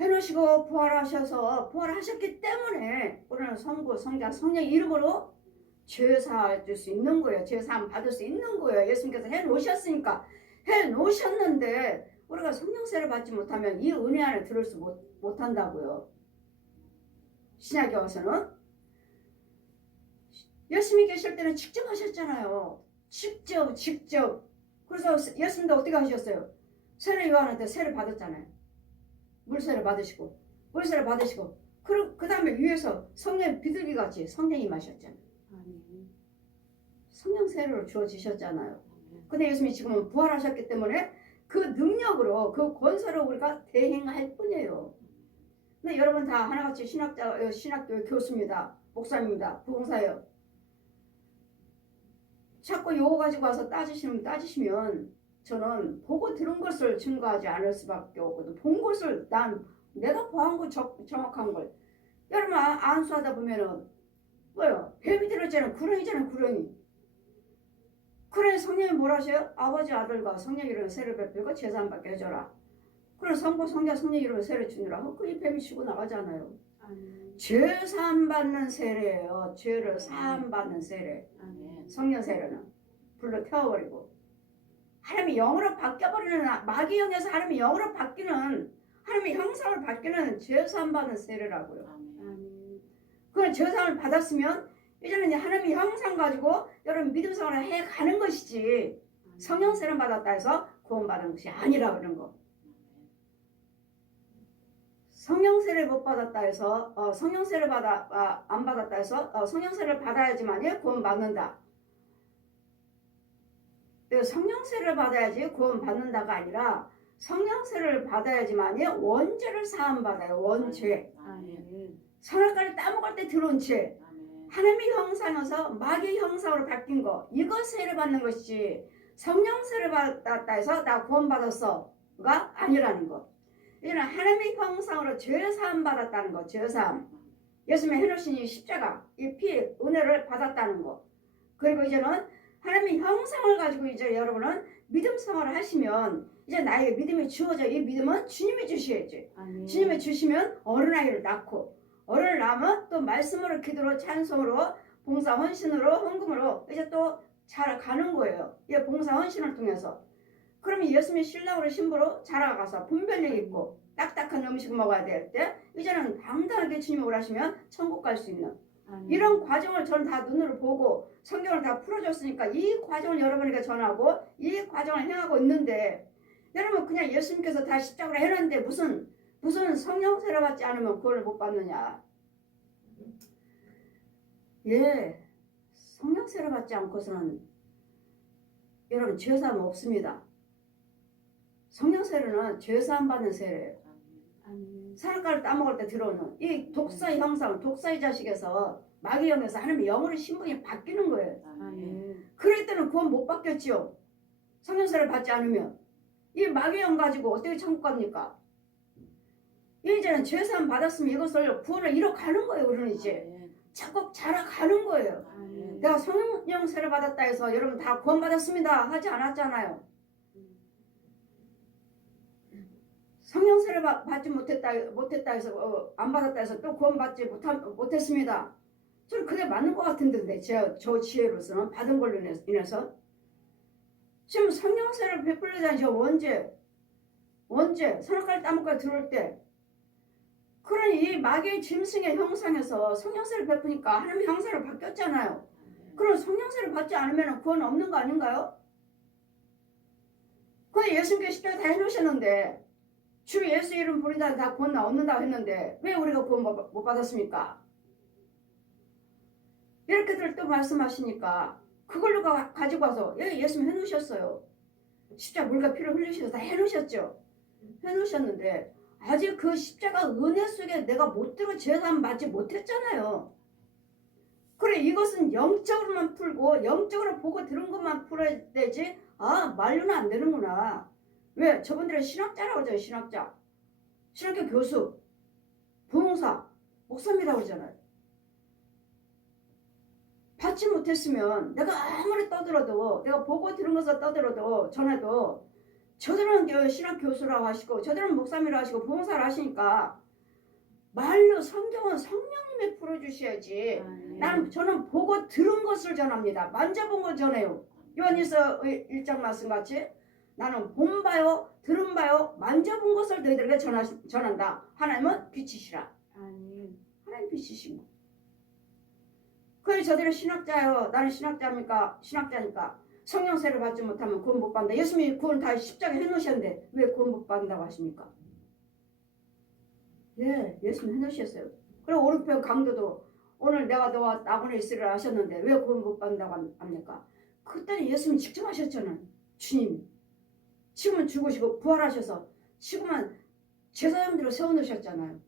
해놓으시고 부활하셨기 때문에 우리는 성부, 성자, 성령 이름으로 죄 사줄 수 있는 거예요. 죄 사함 받을 수 있는 거예요. 예수님께서 해놓으셨으니까. 해놓으셨는데 우리가 성령세를 받지 못하면 이 은혜 안에 들을 수 못한다고요. 신약에 와서는 예수님이 계실 때는 직접 하셨잖아요. 직접. 그래서 예수님도 어떻게 하셨어요? 세례 요한한테 세례 받았잖아요. 물세례 받으시고 그 다음에 위에서 성령 비둘기같이 성령이 마셨잖아요. 성령 세례로 주어지셨잖아요. 근데 예수님이 지금은 부활하셨기 때문에 그 능력으로 그 권세로 우리가 대행할 뿐이에요. 근데 여러분 다 하나같이 신학교 교수입니다. 목사입니다. 부흥사예요. 자꾸 요거 가지고 와서 따지시면 저는 보고 들은 것을 증거하지 않을 수밖에 없거든. 본 것을 내가 보한 거 정확한 걸 여러분 안수하다 보면은 뭐요? 뱀이 들었잖아요. 구렁이잖아요. 구렁이 성령이 뭐라 하셔요? 아버지 아들과 성령 이름으로 세를 베풀고 제사함 받게 해줘라. 그럼 성부 성자 성령 이름으로 세를 주느라 이 뱀이 치고 나가잖아요. 죄 사함 받는 세례예요. 죄를 사함 받는 세례. 성령 세례는 불로 태워버리고 하나님의 영으로 바뀌어버리는 마귀 영에서 하나님의 영으로 바뀌는 하나님의 형상을 바뀌는 죄 사함 받는 세례라고요. 그 죄 사함을 받았으면 이제는 하나님의 형상 가지고 여러분 믿음 생활을 해가는 것이지 성령 세례 받았다 해서 구원받은 것이 아니라 그런 거. 성령 세례 못 받았다 해서 성령 세례 안 받았다 해서 성령 세례를 받아야지만이 구원 받는다. 성령 세례를 받아야지 구원 받는다가 아니라 성령 세례를 받아야지만이 원죄를 사함 받아요. 원죄. 선악과를 따먹을 때 들어온 죄. 하나님의 형상에서 마귀의 형상으로 바뀐 거. 이거 세례 받는 것이지 성령 세례 받았다 해서 나 구원 받았어가 아니라는 거. 이제는 하나님의 형상으로 죄 사함 받았다는 거. 죄 사함. 예수님이 해놓으신 이 십자가, 이 피, 은혜를 받았다는 거. 그리고 이제는 하나님의 형상을 가지고 이제 여러분은 믿음 생활을 하시면 이제 나에게 믿음이 주어져. 이 믿음은 주님이 주셔야지. 주님이 주시면 어린아이를 낳고 어른을 낳으면 또 말씀으로 기도로 찬송으로 봉사 헌신으로 헌금으로 이제 또 자라가는 거예요. 이 봉사 헌신을 통해서. 그러면 예수님이 신랑으로 신부로 자라가서 분별력 있고 딱딱한 음식을 먹어야 될 때 이제는 당당하게 주님이 오라시면 천국 갈 수 있는 이런 과정을 저는 다 눈으로 보고 성경을 다 풀어줬으니까 이 과정을 여러분에게 전하고 이 과정을 행하고 있는데 여러분 그냥 예수님께서 다 십자가로 해놨는데 무슨 성령 세례 받지 않으면 그걸 못 받느냐. 예, 성령 세례 받지 않고서는 여러분 죄사함 없습니다. 성령 세례는 죄사함 받는 세례예요. 선악과를 따먹을 때 들어오는 이 독사의 형상, 독사의 자식에서 마귀 영에서 하나님의 영으로 신분이 바뀌는 거예요. 그럴 때는 구원 못 받겠지요. 성령 세례 받지 않으면 이 마귀 영 가지고 어떻게 천국 갑니까? 이제는 죄사함 받았으면 이것을 구원을 이뤄가는 거예요. 우리는 이제 자꾸 자라가는 거예요. 내가 성령 세례 받았다 해서 여러분 다 구원 받았습니다 하지 않았잖아요. 성령 세례 받지 못했다 해서 안 받았다 해서 또 구원 받지 못했습니다. 저는 그게 맞는 것 같은데 저 지혜로서는 받은 걸로 인해서 지금 성령 세례를 베풀려자니 저 원죄 선악과를 따먹고 들어올 때 그러니 이 마귀의 짐승의 형상에서 성령 세례를 베푸니까 하나님의 형상으로 바뀌었잖아요. 그럼 성령 세례를 받지 않으면 구원 없는 거 아닌가요? 그건 예수님께서 십자가 다 해놓으셨는데 주 예수 이름 부른다 다 구원 얻는다고 했는데 왜 우리가 구원 못 받았습니까? 이렇게들 또 말씀하시니까 그걸로 가지고 와서 예수님 해놓으셨어요. 십자가 물과 피를 흘리셔서 다 해놓으셨죠. 해놓으셨는데 아직 그 십자가 은혜 속에 내가 못 들어 죄사함 받지 못했잖아요. 그래 이것은 영적으로만 풀고 영적으로 보고 들은 것만 풀어야 되지 말로는 안 되는구나. 왜? 저분들은 신학자라고 그러잖아요. 신학자. 신학교 교수, 부흥사, 목사님이라고 그러잖아요. 받지 못했으면 내가 아무리 떠들어도 내가 보고 들은 것을 떠들어도 전에도 저들은 신학 교수라고 하시고 저들은 목사님이라고 하시고 부흥사를 하시니까 말로 성경은 성령님이 풀어주셔야지. 저는 보고 들은 것을 전합니다. 만져본 걸 전해요. 요한일서 1장 말씀 같이 나는 본 바요 들은 바요 만져본 것을 너희들에게 전한다. 하나님은 빛이시라. 하나님 빛이시고. 그래 저들은 신학자요. 나는 신학자니까 성령세를 받지 못하면 구원 못 받는다. 예수님이 구원 다 십자가에 해놓으셨는데 왜 구원 못 받는다고 하십니까? 예, 예수님 해놓으셨어요. 그리고 오른편 강도도 오늘 내가 너와 낙원에 있으리라 하셨는데 왜 구원 못 받는다고 합니까? 그때는 예수님이 직접 하셨잖아요. 주님. 지금은 죽으시고 부활하셔서 지금은 제사장들을 세워놓으셨잖아요.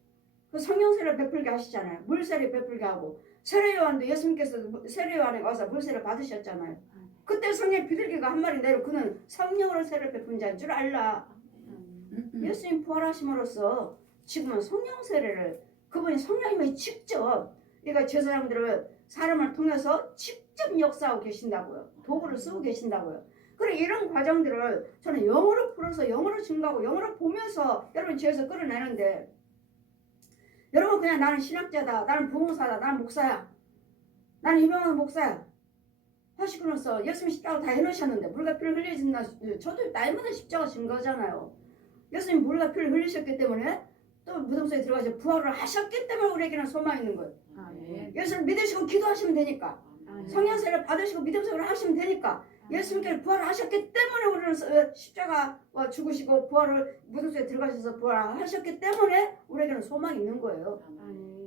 그 성령세를 베풀게 하시잖아요. 물세를 베풀게 하고 세례요한도 예수님께서 세례요한에 와서 물세를 받으셨잖아요. 그때 성령 비둘기가 한 마리 내려 그는 성령으로 세를 베푼 자인 줄 알라. 예수님 부활하심으로써 지금은 성령 세례를 그분이 성령님이 직접 그러니까 제사장들을 사람을 통해서 직접 역사하고 계신다고요. 도구를 쓰고 계신다고요. 그래 이런 과정들을 저는 영어로 풀어서 영어로 증거하고 영어로 보면서 여러분 죄에서 끌어내는데 여러분 그냥 나는 신학자다. 나는 부흥사다. 나는 목사야. 나는 유명한 목사야. 하시고나서 예수님 십자가 다 해놓으셨는데 물과 피를 흘리신다. 저도 날마다 십자가 진 거잖아요. 예수님 물과 피를 흘리셨기 때문에 또 무덤 속에 들어가서 부활을 하셨기 때문에 우리에게는 소망이 있는 거예요. 예수를 믿으시고 기도하시면 되니까 성령세를 받으시고 믿음 속으로 하시면 되니까 예수님께서 부활을 하셨기 때문에 우리는 십자가 죽으시고 부활을 무덤 속에 들어가셔서 부활을 하셨기 때문에 우리에게는 소망이 있는 거예요.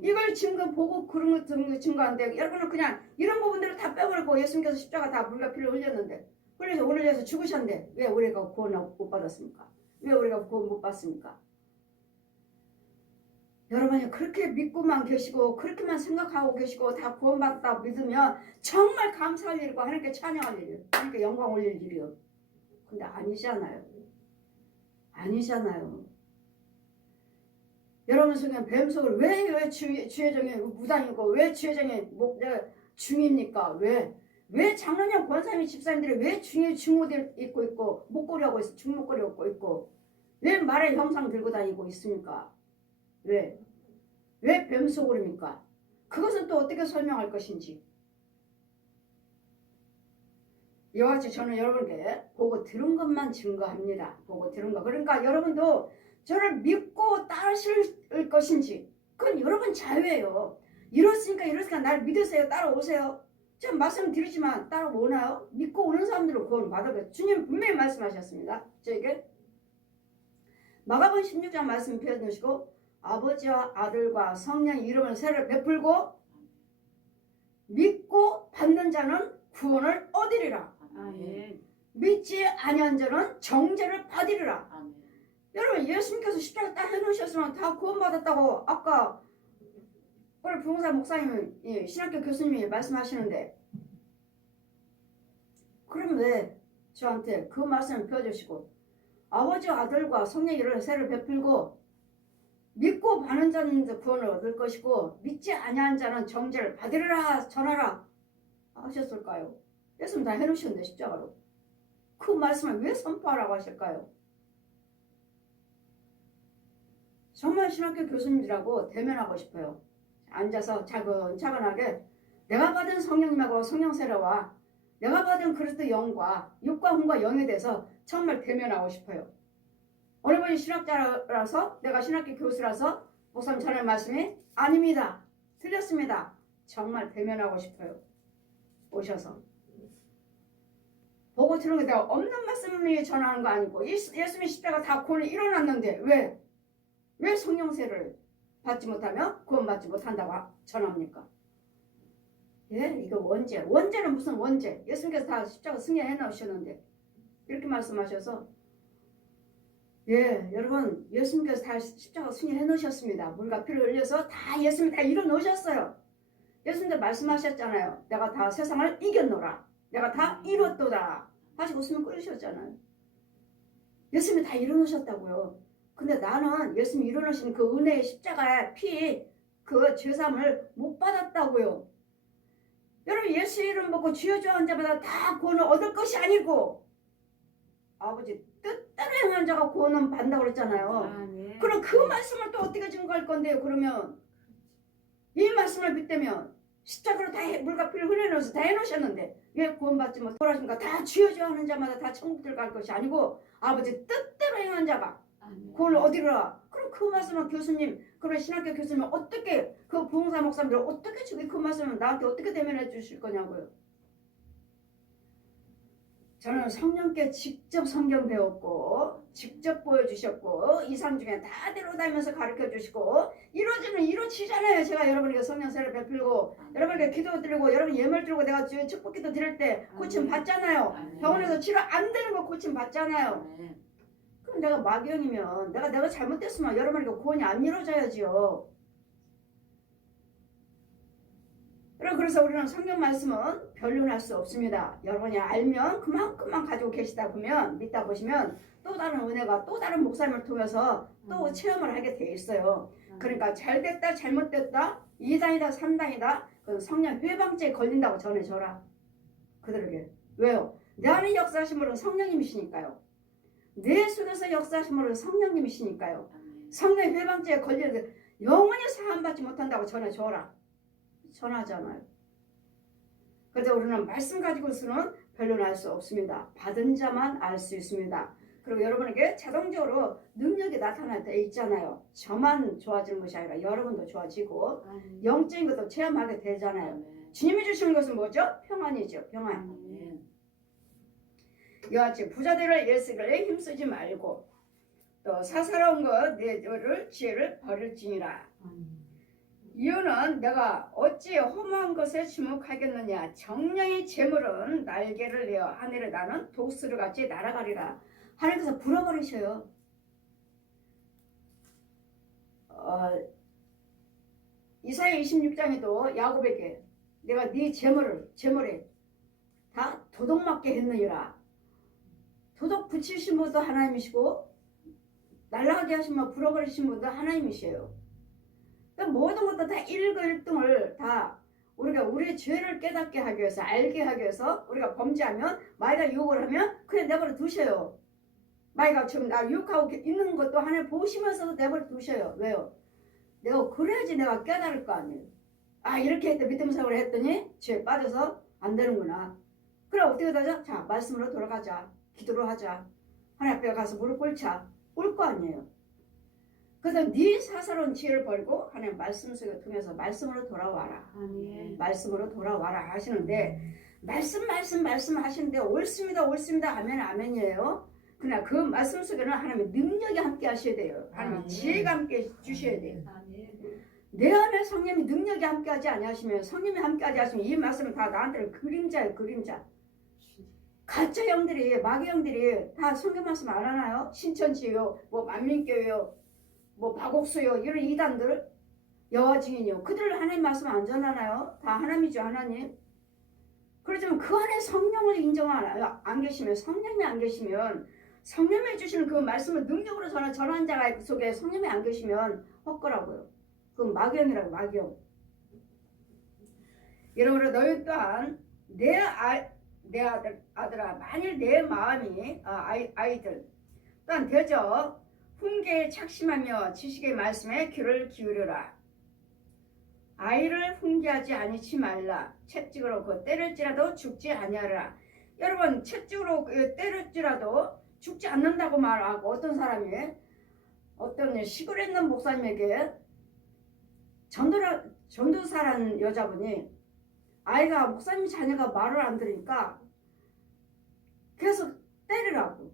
이걸 증거 보고 그런 거 증거하는데 여러분은 그냥 이런 부분들을 다 빼버리고 예수님께서 십자가 다 물과 피를 흘렸는데 그래서 오늘 위해서 죽으셨는데 왜 우리가 구원을 못 받았습니까? 왜 우리가 구원 못 받습니까? 여러분이 그렇게 믿고만 계시고 그렇게만 생각하고 계시고 다 구원받다 믿으면 정말 감사할 일이고 하나님께 찬양할 일이에요. 하나님께 영광 올릴 일이요. 근데 아니잖아요. 아니잖아요. 여러분 속에 뱀 속을 왜 주회장이 무당이고 왜 주회장이 중입니까? 왜 장로님 권사님 집사님들이 왜 중옷 입고 있고 목걸이 하고 있어 중목걸이 입고 있고 왜 말의 형상 들고 다니고 있습니까? 왜 뱀 속으로입니까? 그것은 또 어떻게 설명할 것인지 이와 같이 저는 여러분께 보고 들은 것만 증거합니다. 보고 들은 거. 그러니까 여러분도 저를 믿고 따르실 것인지 그건 여러분 자유예요. 이렇으니까 날 믿으세요. 따라오세요. 제가 말씀드리지만 따라오나요? 믿고 오는 사람들은 구원 받아요. 주님 분명히 말씀하셨습니다. 저에게 마가복음 16장 말씀 펴놓으시고 아버지와 아들과 성령의 이름을 세를 베풀고 믿고 받는 자는 구원을 얻으리라. 믿지 아니한 자는 정죄를 받으리라. 여러분 예수님께서 십자가 딱 해놓으셨으면 다 구원받았다고 아까 오늘 부흥사 목사님이 신학교 교수님이 말씀하시는데 그럼 왜 저한테 그 말씀을 펴주시고 아버지와 아들과 성령의 이름을 세를 베풀고 믿고 받는 자는 구원을 얻을 것이고 믿지 아니한 자는 정죄를 받으리라 전하라 하셨을까요? 예수님 다 해놓으셨는데 십자가로 그 말씀을 왜 선포하라고 하실까요? 정말 신학교 교수님들하고 대면하고 싶어요. 앉아서 차근차근하게 내가 받은 성령님하고 성령세례와 내가 받은 그리스도 영과 육과 혼과 영에 대해서 정말 대면하고 싶어요. 어느 분이 신학자라서 내가 신학교 교수라서 목사님 전할 말씀이 아닙니다. 틀렸습니다. 정말 대면하고 싶어요. 오셔서 보고 들은 거 내가 없는 말씀을 전하는 거 아니고 예수님의 십자가 다 구원이 일어났는데 왜 성령세를 받지 못하며 구원받지 못한다고 전합니까? 예, 이거 원죄는 무슨 원죄? 예수님께서 다 십자가 승리해 놓으셨는데 이렇게 말씀하셔서 예, 여러분 예수님께서 다 십자가 승리해 놓으셨습니다. 물과 피를 흘려서 다 예수님 다 이뤄 놓으셨어요. 예수님도 말씀하셨잖아요. 내가 다 세상을 이겼노라. 내가 다 이뤘도다 하시고 숨을 끓이셨잖아요. 예수님이 다 이뤄놓으셨다고요. 근데 나는 예수님이 이뤄놓으신 그 은혜의 십자가의 피, 그 죄사함을 못 받았다고요. 여러분 예수 이름 먹고 쥐어줘 한 자마다 다 구원을 얻을 것이 아니고 아버지 뜻대로 행한 자가 구원은 받는다고 그랬잖아요. 네. 그럼 그 말씀을 또 어떻게 증거할 건데요? 그러면 이 말씀을 믿다면 십자가로 다 물과 피를 흘려놓아서 다 해놓으셨는데 왜 구원받지 못하십니까? 다 쥐어줘 하는 자마다 다 천국 들어갈 것이 아니고 아버지 뜻대로 행한 자가 구원을 얻으리라. 그럼 그 말씀을 교수님, 그런 신학교 교수님 어떻게 그 부흥사 목사님들 어떻게 주기 그 말씀을 나한테 어떻게 대면해 주실 거냐고요. 저는 성령께 직접 성경 배웠고 직접 보여주셨고 이상 중에 다 데려다니면서 가르쳐 주시고 이루어지면 이루어지잖아요. 제가 여러분에게 성령 세례 베풀고 여러분에게 기도 드리고 여러분 예물 드리고 내가 축복기도 드릴 때 고침 받잖아요. 병원에서 치료 안 되는 거 고침 받잖아요. 그럼 내가 마귀형이면 내가 잘못됐으면 여러분에게 구원이 안 이루어져야지요. 그래서 우리는 성경 말씀은 변론할 수 없습니다. 여러분이 알면 그만큼만 가지고 계시다 보면 믿다 보시면 또 다른 은혜가 또 다른 목사님을 통해서 또 체험을 하게 돼 있어요. 그러니까 잘됐다 잘못됐다 2단이다 3단이다 그 성령 회방죄에 걸린다고 전해줘라. 그들에게. 왜요? 내 안에 역사하신 분은 성령님이시니까요. 내 속에서 역사하신 분은 성령님이시니까요. 성령 회방죄에 걸리는데 영원히 사함받지 못한다고 전해줘라. 전하잖아요. 그래서 우리는 말씀 가지고서는 변론할 수 없습니다. 받은 자만 알 수 있습니다. 그리고 여러분에게 자동적으로 능력이 나타날 때 있잖아요. 저만 좋아지는 것이 아니라 여러분도 좋아지고 영적인 것도 체험하게 되잖아요. 주님이 주시는 것은 뭐죠? 평안이죠. 평안. 이와 같이 부자들을 예수를 힘쓰지 말고 또 사사로운 것 내 지혜를 버릴지니라. 이유는 내가 어찌 험한 것에 지목하겠느냐. 정령의 재물은 날개를 내어 하늘에 나는 독수리 같이 날아가리라. 하나님께서 불어버리셔요. 이사야 26장에도 야곱에게 내가 네 재물에 다 도둑 맞게 했느니라. 도둑 붙이신 분도 하나님이시고 날아가게 하시면 불어버리신 분도 하나님이시에요. 모든 것도 다 1거 1등을 다 우리가 우리의 죄를 깨닫게 하기 위해서 알게 하기 위해서 우리가 범죄하면 마귀가 유혹을 하면 그냥 내버려 두셔요. 마귀가 지금 나 유혹하고 있는 것도 하나님 보시면서도 내버려 두셔요. 왜요? 내가 그래야지 내가 깨달을 거 아니에요. 아 이렇게 했더니 믿음 생활을 했더니 죄에 빠져서 안 되는구나. 그래 어떻게 되죠? 자 말씀으로 돌아가자. 기도로 하자. 하나님 앞에 가서 무릎 꿇자. 올 거 아니에요. 그래서 네 사사로운 지혜를 버리고 하나님 말씀 속에 통해서 말씀으로 돌아와라. 말씀으로 돌아와라 하시는데 말씀 하시는데 옳습니다 아멘 아멘이에요. 그러나 그 말씀 속에는 하나님의 능력이 함께 하셔야 돼요. 하나님의 지혜가 함께 주셔야 돼요. 내 안에 성령이 능력이 함께 하지 아니하시면 성령이 함께 하지 않으시면 이 말씀은 다 나한테는 그림자예요. 그림자. 가짜 영들이 마귀 영들이 다 성경 말씀 안 하나요? 신천지요 뭐 만민교요 뭐 박옥수요 이런 이단들 여호와 증인이요 그들 하나님 말씀 안 전하나요? 다 하나님이죠. 하나님. 그렇지만 그 안에 성령을 안 계시면 성령이 안 계시면 성령이 주시는 그 말씀을 능력으로 전한 자가 속에 성령이 안 계시면 헛거라고요. 그건 마귀형이라고 마귀형. 이러므로 너희 또한 내 아들아 만일 내 마음이 아이들 또한 되죠. 훈계에 착심하며 지식의 말씀에 귀를 기울여라. 아이를 훈계하지 아니치 말라. 채찍으로 그 때릴지라도 죽지 아니하라. 여러분 채찍으로 때릴지라도 죽지 않는다고 말하고 어떤 사람이 어떤 시골에 있는 목사님에게 전도사라는 여자분이 아이가 목사님 자녀가 말을 안 들으니까 계속 때리라고.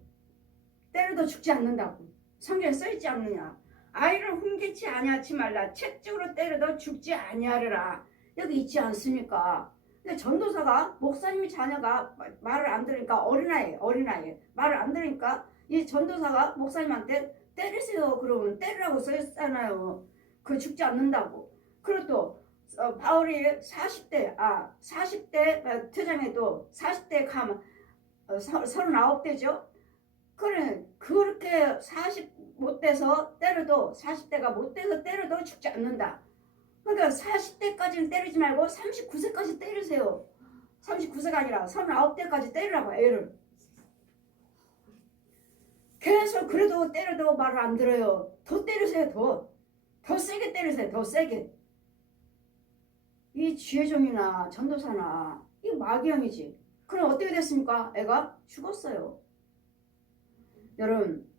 때려도 죽지 않는다고. 성경에 써있지 않느냐. 아이를 훈계치 아니하지 말라. 채찍으로 때려도 죽지 아니하리라. 여기 있지 않습니까? 근데 전도사가 목사님이 자녀가 말을 안 들으니까 어린아이 말을 안 들으니까 이 전도사가 목사님한테 때리세요. 그러면 때리라고 써있잖아요. 그 죽지 않는다고. 그리고 또 바울이 40대 퇴장에도 40대 가면 39대죠. 그래 그렇게 40 못 돼서 때려도 40대가 못 돼서 때려도 죽지 않는다. 그러니까 40대까지는 때리지 말고 39세까지 때리세요. 39세가 아니라 39대까지 때리라고 애를. 계속 그래도 때려도 말을 안 들어요. 더 때리세요. 더 세게 때리세요. 더 세게. 이 지혜종이나 전도사나 이 마귀형이지. 그럼 어떻게 됐습니까? 애가 죽었어요. 여러분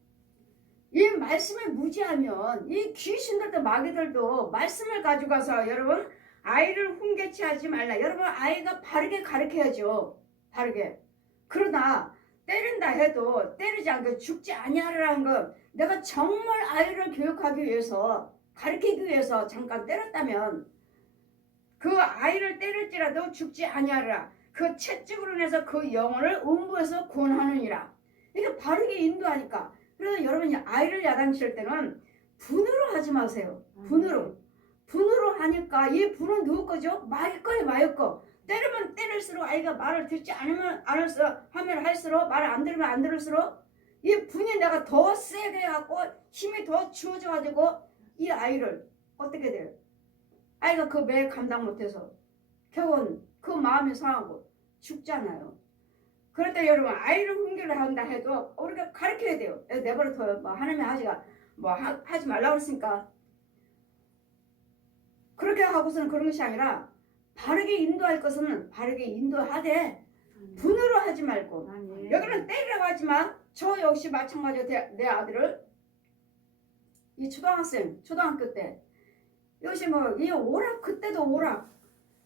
이 말씀을 무지하면 이 귀신들도 마귀들도 말씀을 가져가서 여러분 아이를 훈계치 하지 말라. 여러분 아이가 바르게 가르쳐야죠. 바르게. 그러나 때린다 해도 때리지 않고 죽지 아니하라는 건 내가 정말 아이를 교육하기 위해서 가르치기 위해서 잠깐 때렸다면 그 아이를 때릴지라도 죽지 아니하라. 그 채찍으로 인해서 그 영혼을 음부에서 구원하느니라. 이게 바르게 인도하니까. 그래서 여러분이 아이를 야단칠 때는 분으로 하지 마세요. 분으로 하니까 이 분은 누구 거죠? 마귀 거예요. 마귀 거. 때리면 때릴수록 아이가 말을 듣지 않으면 하면 할수록 말을 안 들으면 안 들을수록 이 분이 내가 더 세게 해갖고 힘이 더 주어져가지고 이 아이를 어떻게 돼요? 아이가 그 매 감당 못해서 결국은 그 마음이 상하고 죽잖아요. 그럴 때 여러분 아이를 훈계를 한다 해도 우리가 가르쳐야 돼요. 내버려둬요. 뭐 하나님의 아지가 뭐 하지 말라고 했으니까 그렇게 하고서는 그런 것이 아니라 바르게 인도할 것은 바르게 인도하되 분으로 하지 말고 여기는 때리라고 하지 마. 저 역시 마찬가지로 내 아들을 이 초등학교 때 역시 뭐 이 오락 그때도 오락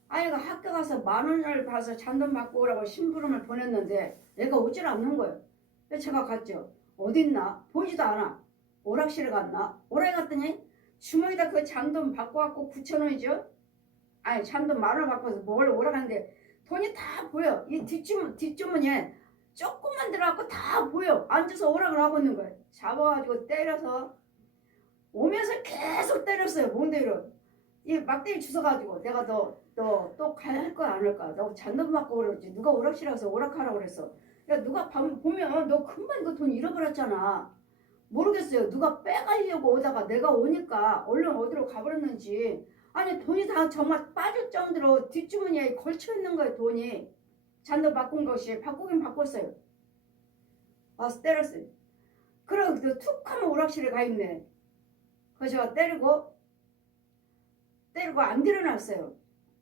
아이가 학교 가서 10,000원을 봐서 잔돈 받고 오라고 심부름을 보냈는데 얘가 오질 않는 거예요. 그래서 제가 갔죠. 어딨나? 보이지도 않아. 오락실에 갔나? 오락에 갔더니 주머니에다 그 잔돈 받고 왔고 9,000원이죠. 아니 잔돈 10,000원 받고 와서 뭘 오락하는데 돈이 다 보여. 이 뒷주머니에 조금만 들어갖고 다 보여. 앉아서 오락을 하고 있는 거예요. 잡아가지고 때려서 오면서 계속 때렸어요. 몽둥이로. 이 막대기 주워가지고 내가 너 또 할 거야 안 할 거야? 너 잔돈 받고 그랬지. 누가 오락실에 가서 오락하라고 그랬어. 야 누가 보면 너 금방 그 돈 잃어버렸잖아. 모르겠어요. 누가 빼가려고 오다가 내가 오니까 얼른 어디로 가버렸는지. 아니 돈이 다 정말 빠질 정도로 뒷주머니에 걸쳐있는 거예요. 돈이. 잔돈 바꾼 것이 바꾸긴 바꿨어요. 와서 때렸어요. 그러고 툭 하면 오락실에 가 있네. 그래서 제가 때리고 안 일어났어요.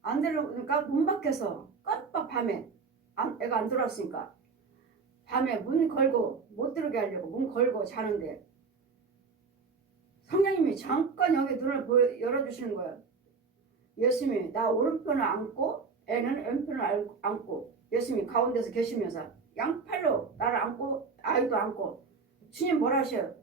안 일어나니까 문 밖에서 깜빡 밤에 애가 안 들어왔으니까 밤에 문 걸고 못 들어오게 하려고 문 걸고 자는데 성령님이 잠깐 여기 눈을 열어주시는 거예요. 예수님이 나 오른편을 안고 애는 왼편을 안고 예수님이 가운데서 계시면서 양팔로 나를 안고 아이도 안고 주님 뭐라 하셔요?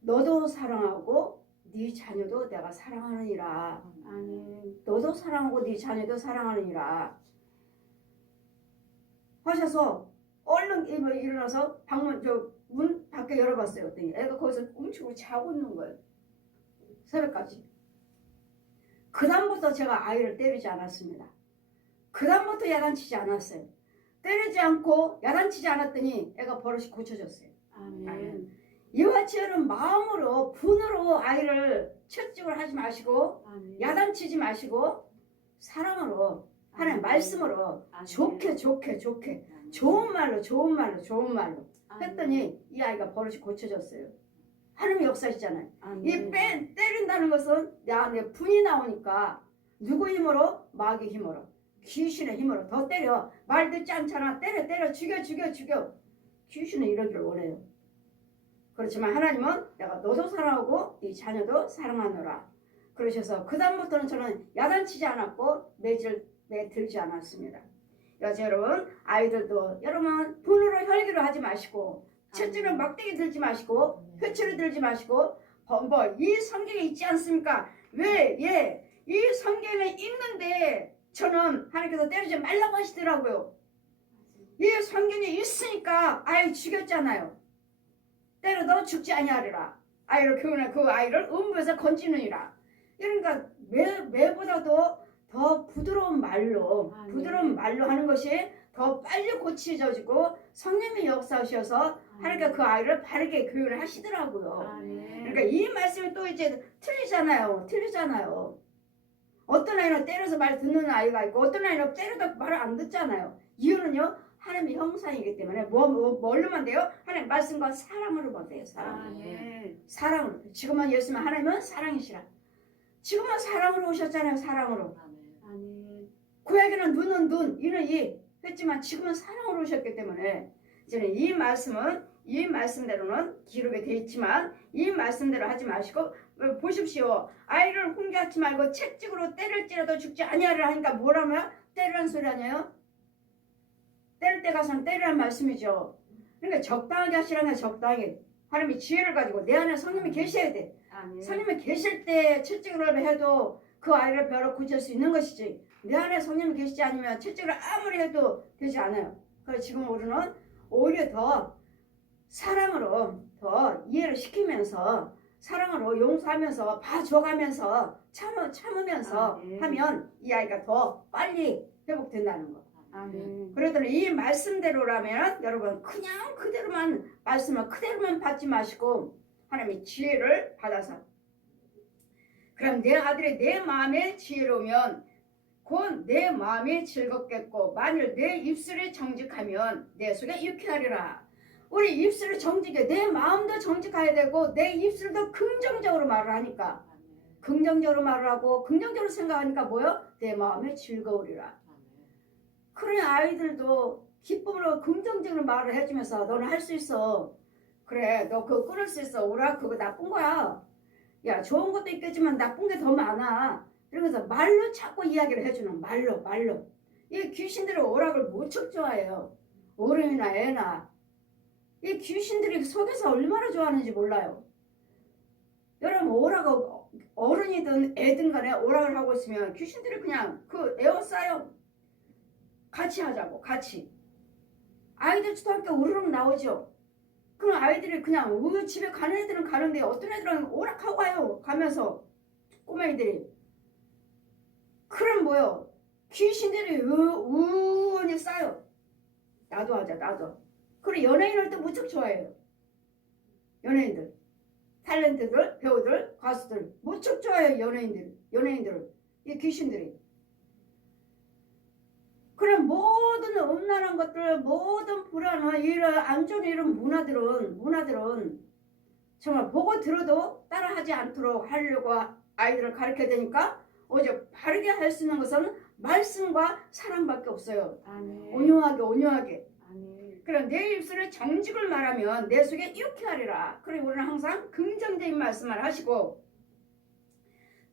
너도 사랑하고 네 자녀도 내가 사랑하느니라. 아멘. 너도 사랑하고 네 자녀도 사랑하느니라 하셔서 얼른 일어나서 문 밖에 열어봤어요. 그랬더니 애가 거기서 움츠고 자고 있는 거예요. 새벽까지. 그 다음부터 제가 아이를 때리지 않았습니다. 그 다음부터 야단치지 않았어요. 때리지 않고 야단치지 않았더니 애가 버릇이 고쳐졌어요. 아멘. 이와 같이 여러분 마음으로 분으로 아이를 채찍을 하지 마시고 아멘. 야단치지 마시고 사랑으로 하나님 말씀으로 아멘. 좋게 좋은 말로 했더니 이 아이가 버릇이 고쳐졌어요. 하나님의 역사시잖아요. 아멘. 이 때린다는 것은 내 분이 나오니까 누구 힘으로? 마귀 힘으로 귀신의 힘으로 더 때려. 말 듣지 않잖아. 때려 죽여 귀신은 이러기를 원해요. 그렇지만 하나님은 내가 너도 사랑하고 네 자녀도 사랑하노라. 그러셔서 그 다음부터는 저는 야단치지 않았고 매들지 않았습니다. 여러분 아이들도 여러분 분으로 혈기로 하지 마시고 채찍을 막대기 들지 마시고 회초리 들지 마시고 이 성경에 있지 않습니까? 왜? 이 성경에 있는데 저는 하나님께서 때리지 말라고 하시더라고요. 이 성경에 있으니까 아이 죽였잖아요. 때려도 죽지 아니하리라. 아이를 교훈해 그 아이를 음부에서 건지느니라. 그러니까 매보다도 더 부드러운 말로 하는 것이 더 빨리 고치져지고 성령의 역사하셔서 하나님께 그 아이를 바르게 교육을 하시더라고요. 그러니까 이 말씀이 또 이제 틀리잖아요. 어떤 아이는 때려서 말 듣는 아이가 있고 어떤 아이는 때려도 말을 안 듣잖아요. 이유는요, 하나님의 형상이기 때문에 뭘로만 돼요? 하나님 말씀과 사랑으로만 돼요. 사랑으로. 지금은 예수님은 하나님은 사랑이시라. 지금은 사랑으로 오셨잖아요. 사랑으로. 구약에는 눈은 눈, 이는 이 했지만 지금은 사랑으로 오셨기 때문에 이제는 이 말씀대로는 기록에 되어 있지만 이 말씀대로 하지 마시고 보십시오. 아이를 훈계하지 말고 채찍으로 때릴지라도 죽지 아니하리라 하니까 뭐라며요? 때리라는 소리 아니에요? 때릴 때 가서는 때리라는 말씀이죠. 그러니까 적당하게 하시라는 게 적당하게. 하나님이 지혜를 가지고 내 안에 성령이 계셔야 돼. 성령이 계실 때 채찍으로 해도 그 아이를 벼로 고칠 수 있는 것이지. 내 안에 성령이 계시지 않으면 채찍으로 아무리 해도 되지 않아요. 그래서 지금 우리는 오히려 더 사랑으로 더 이해를 시키면서 사랑으로 용서하면서 봐줘가면서 참으면서 하면 이 아이가 더 빨리 회복된다는 거. 그러더니 이 말씀대로라면 여러분 그냥 그대로만 말씀을 그대로만 받지 마시고 하나님의 지혜를 받아서 그럼 내 아들이 내 마음에 지혜로우면 곧 내 마음이 즐겁겠고 만일 내 입술이 정직하면 내 속에 유쾌하리라. 우리 입술을 정직해 내 마음도 정직해야 되고 내 입술도 긍정적으로 말을 하니까 긍정적으로 말을 하고 긍정적으로 생각하니까 뭐요? 내 마음에 즐거우리라. 그래 아이들도 기쁨으로 긍정적으로 말을 해주면서 너는 할 수 있어. 그래 너 그거 끊을 수 있어. 오라 그거 나쁜 거야. 야 좋은 것도 있겠지만 나쁜 게 더 많아. 이러면서 말로 자꾸 이야기를 해주는 말로. 이 귀신들은 오락을 무척 좋아해요. 어른이나 애나. 이 귀신들이 속에서 얼마나 좋아하는지 몰라요. 여러분 오락을 어른이든 애든 간에 오락을 하고 있으면 귀신들이 그냥 그 에워싸요. 같이 하자고 같이. 아이들 초등학교 우르륵 나오죠. 그럼 아이들이 그냥 집에 가는 애들은 가는데 어떤 애들은 오락하고 와요. 가면서 꼬맹이들이. 그럼 뭐요? 귀신들이 우원히 쌓여. 나도 하자 나도. 그리고 연예인을 또 무척 좋아해요. 연예인들. 탤런트들, 배우들, 가수들 무척 좋아해요. 연예인들. 이 귀신들이. 그럼 모든 음란한 것들, 모든 불안한 이런 안 좋은 이런 문화들은 정말 보고 들어도 따라하지 않도록 하려고 아이들을 가르쳐야 되니까 오직 바르게 할 수 있는 것은 말씀과 사랑밖에 없어요. 온유하게. 그럼 내 입술에 정직을 말하면 내 속에 유쾌하리라. 그리고 우리는 항상 긍정적인 말씀을 하시고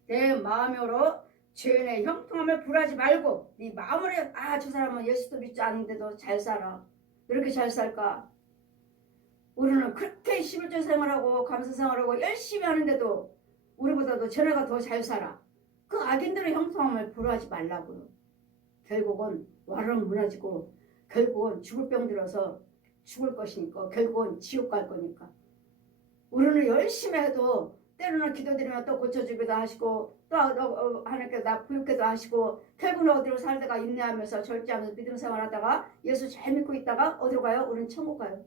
내 마음으로 죄인의 형통함을 불하지 말고 네 마음으로 저 사람은 예수도 믿지 않는데도 잘 살아. 이렇게 잘 살까? 우리는 그렇게 11조 생활하고 감사 생활하고 열심히 하는데도 우리보다도 쟤네가 더 잘 살아. 그 악인들의 형통함을 불하지 말라고요. 결국은 와르르 무너지고 결국은 죽을 병 들어서 죽을 것이니까 결국은 지옥 갈 거니까. 우리는 열심히 해도 때로는 기도드리면 또 고쳐주기도 하시고 또 하나님께 나 부유케도 하시고 결국은 어디로 살다가 인내하면서 절제하면서 믿음 생활하다가 예수 잘 믿고 있다가 어디로 가요? 우리는 천국 가요.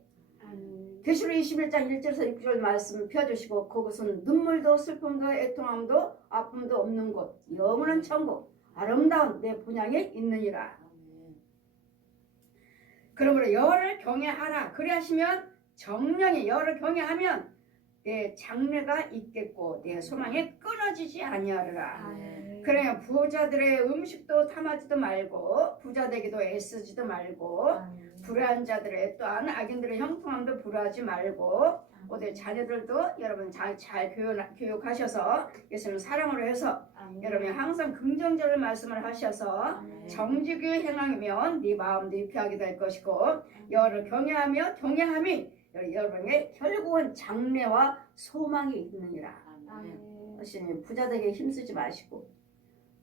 계시록 21장 1절에서 6절 말씀을 펴주시고 그것은 눈물도 슬픔도 애통함도 아픔도 없는 곳 영원한 천국 아름다운 내 분향에 있느니라. 그러므로 여호와를 경외하라. 그리하시면 정령이 여호와를 경외하면 내 장래가 있겠고 내 소망이 끊어지지 아니하리라. 그러면 부자들의 음식도 탐하지도 말고 부자 되기도 애쓰지도 말고 불의한 자들의 또한 악인들의 형통함도 불하지 말고 오늘 자녀들도 여러분 잘 교육하셔서 예수님 사랑으로 해서 여러분이 항상 긍정적인 말씀을 하셔서 정직히 행하면 네 마음도 유쾌하게 될 것이고 여호와를 경외함이 여러분에게 결국은 장래와 소망이 있느니라. 하시니 부자 되게 힘쓰지 마시고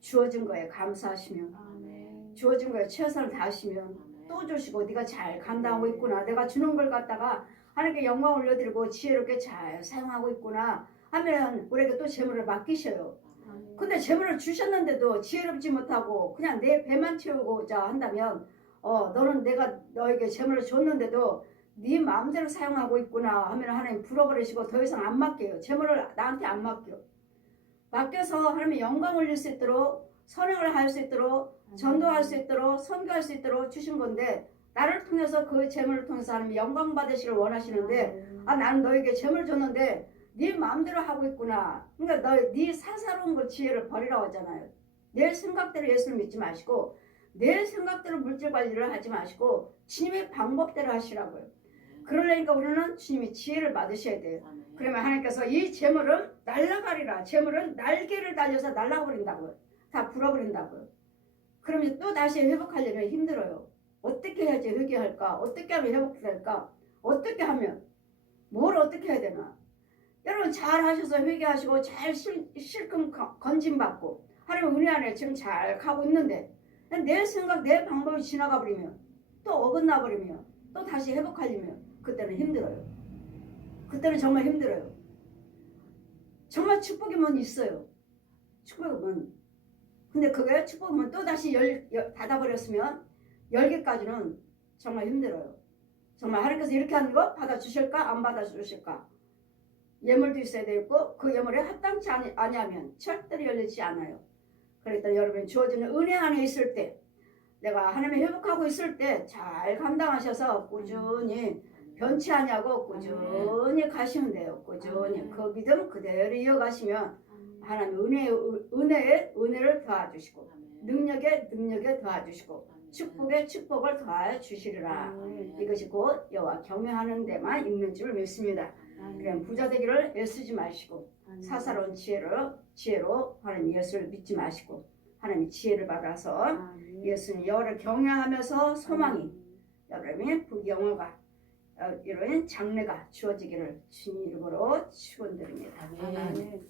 주어진 거에 감사하시면 주어진 거에 최선을 다하시면 또 주시고 네가 잘 감당하고 있구나. 내가 주는 걸 갖다가 하나님께 영광 올려드리고 지혜롭게 잘 사용하고 있구나 하면 우리에게 또 재물을 맡기셔요. 근데 재물을 주셨는데도 지혜롭지 못하고 그냥 내 배만 채우고자 한다면 너는 내가 너에게 재물을 줬는데도 네 마음대로 사용하고 있구나 하면 하나님 불어버리시고 더 이상 안 맡겨요. 재물을 나한테 안 맡겨. 맡겨서 하나님의 영광 올릴 수 있도록 선행을 할 수 있도록 전도할 수 있도록 선교할 수 있도록 주신 건데 나를 통해서 그 재물을 통해서 하나님 영광 받으시길 원하시는데 나는 너에게 재물 줬는데 네 마음대로 하고 있구나. 그러니까 네 사사로운 걸 지혜를 버리라고 하잖아요. 내 생각대로 예수를 믿지 마시고 내 생각대로 물질 관리를 하지 마시고 주님의 방법대로 하시라고요. 그러려니까 우리는 주님의 지혜를 받으셔야 돼요. 그러면 하나님께서 이 재물은 날아가리라. 재물은 날개를 달려서 날아버린다고요. 다 불어버린다고요. 그러면 또 다시 회복하려면 힘들어요. 어떻게 해야지 회개할까? 어떻게 하면 회복될까? 어떻게 하면? 뭘 어떻게 해야 되나? 여러분 잘 하셔서 회개하시고 잘 실컷 건짐받고 하나님 은혜 안에 지금 잘 가고 있는데 내 생각 내 방법이 지나가 버리면 또 어긋나 버리면 또 다시 회복하려면 그때는 힘들어요. 그때는 정말 힘들어요. 정말 축복이면 있어요. 축복이면. 근데 그게 축복이면 또 다시 닫아버렸으면 열기까지는 정말 힘들어요. 정말 하나님께서 이렇게 하는 거 받아주실까 안 받아주실까. 예물도 있어야 되고 그 예물에 합당치 아니하면 절대로 열리지 않아요. 그러니까 여러분 주어지는 은혜 안에 있을 때 내가 하나님을 회복하고 있을 때 잘 감당하셔서 꾸준히 변치 아니하고 꾸준히 가시면 돼요. 꾸준히 그 믿음 그대로 이어가시면 하나님 은혜를 더해주시고 능력에 더해주시고 축복에 축복을 더해주시리라. 이것이 곧 여호와 경외하는 데만 있는 줄 믿습니다. 그럼 부자 되기를 애쓰지 마시고 사사로운 지혜로 하나님 예수를 믿지 마시고 하나님 지혜를 받아서 예수님 여호와를 경외하면서 소망이 여러분의 부영화가 이런 장래가 주어지기를 주님 이름으로 축원드립니다. 아멘.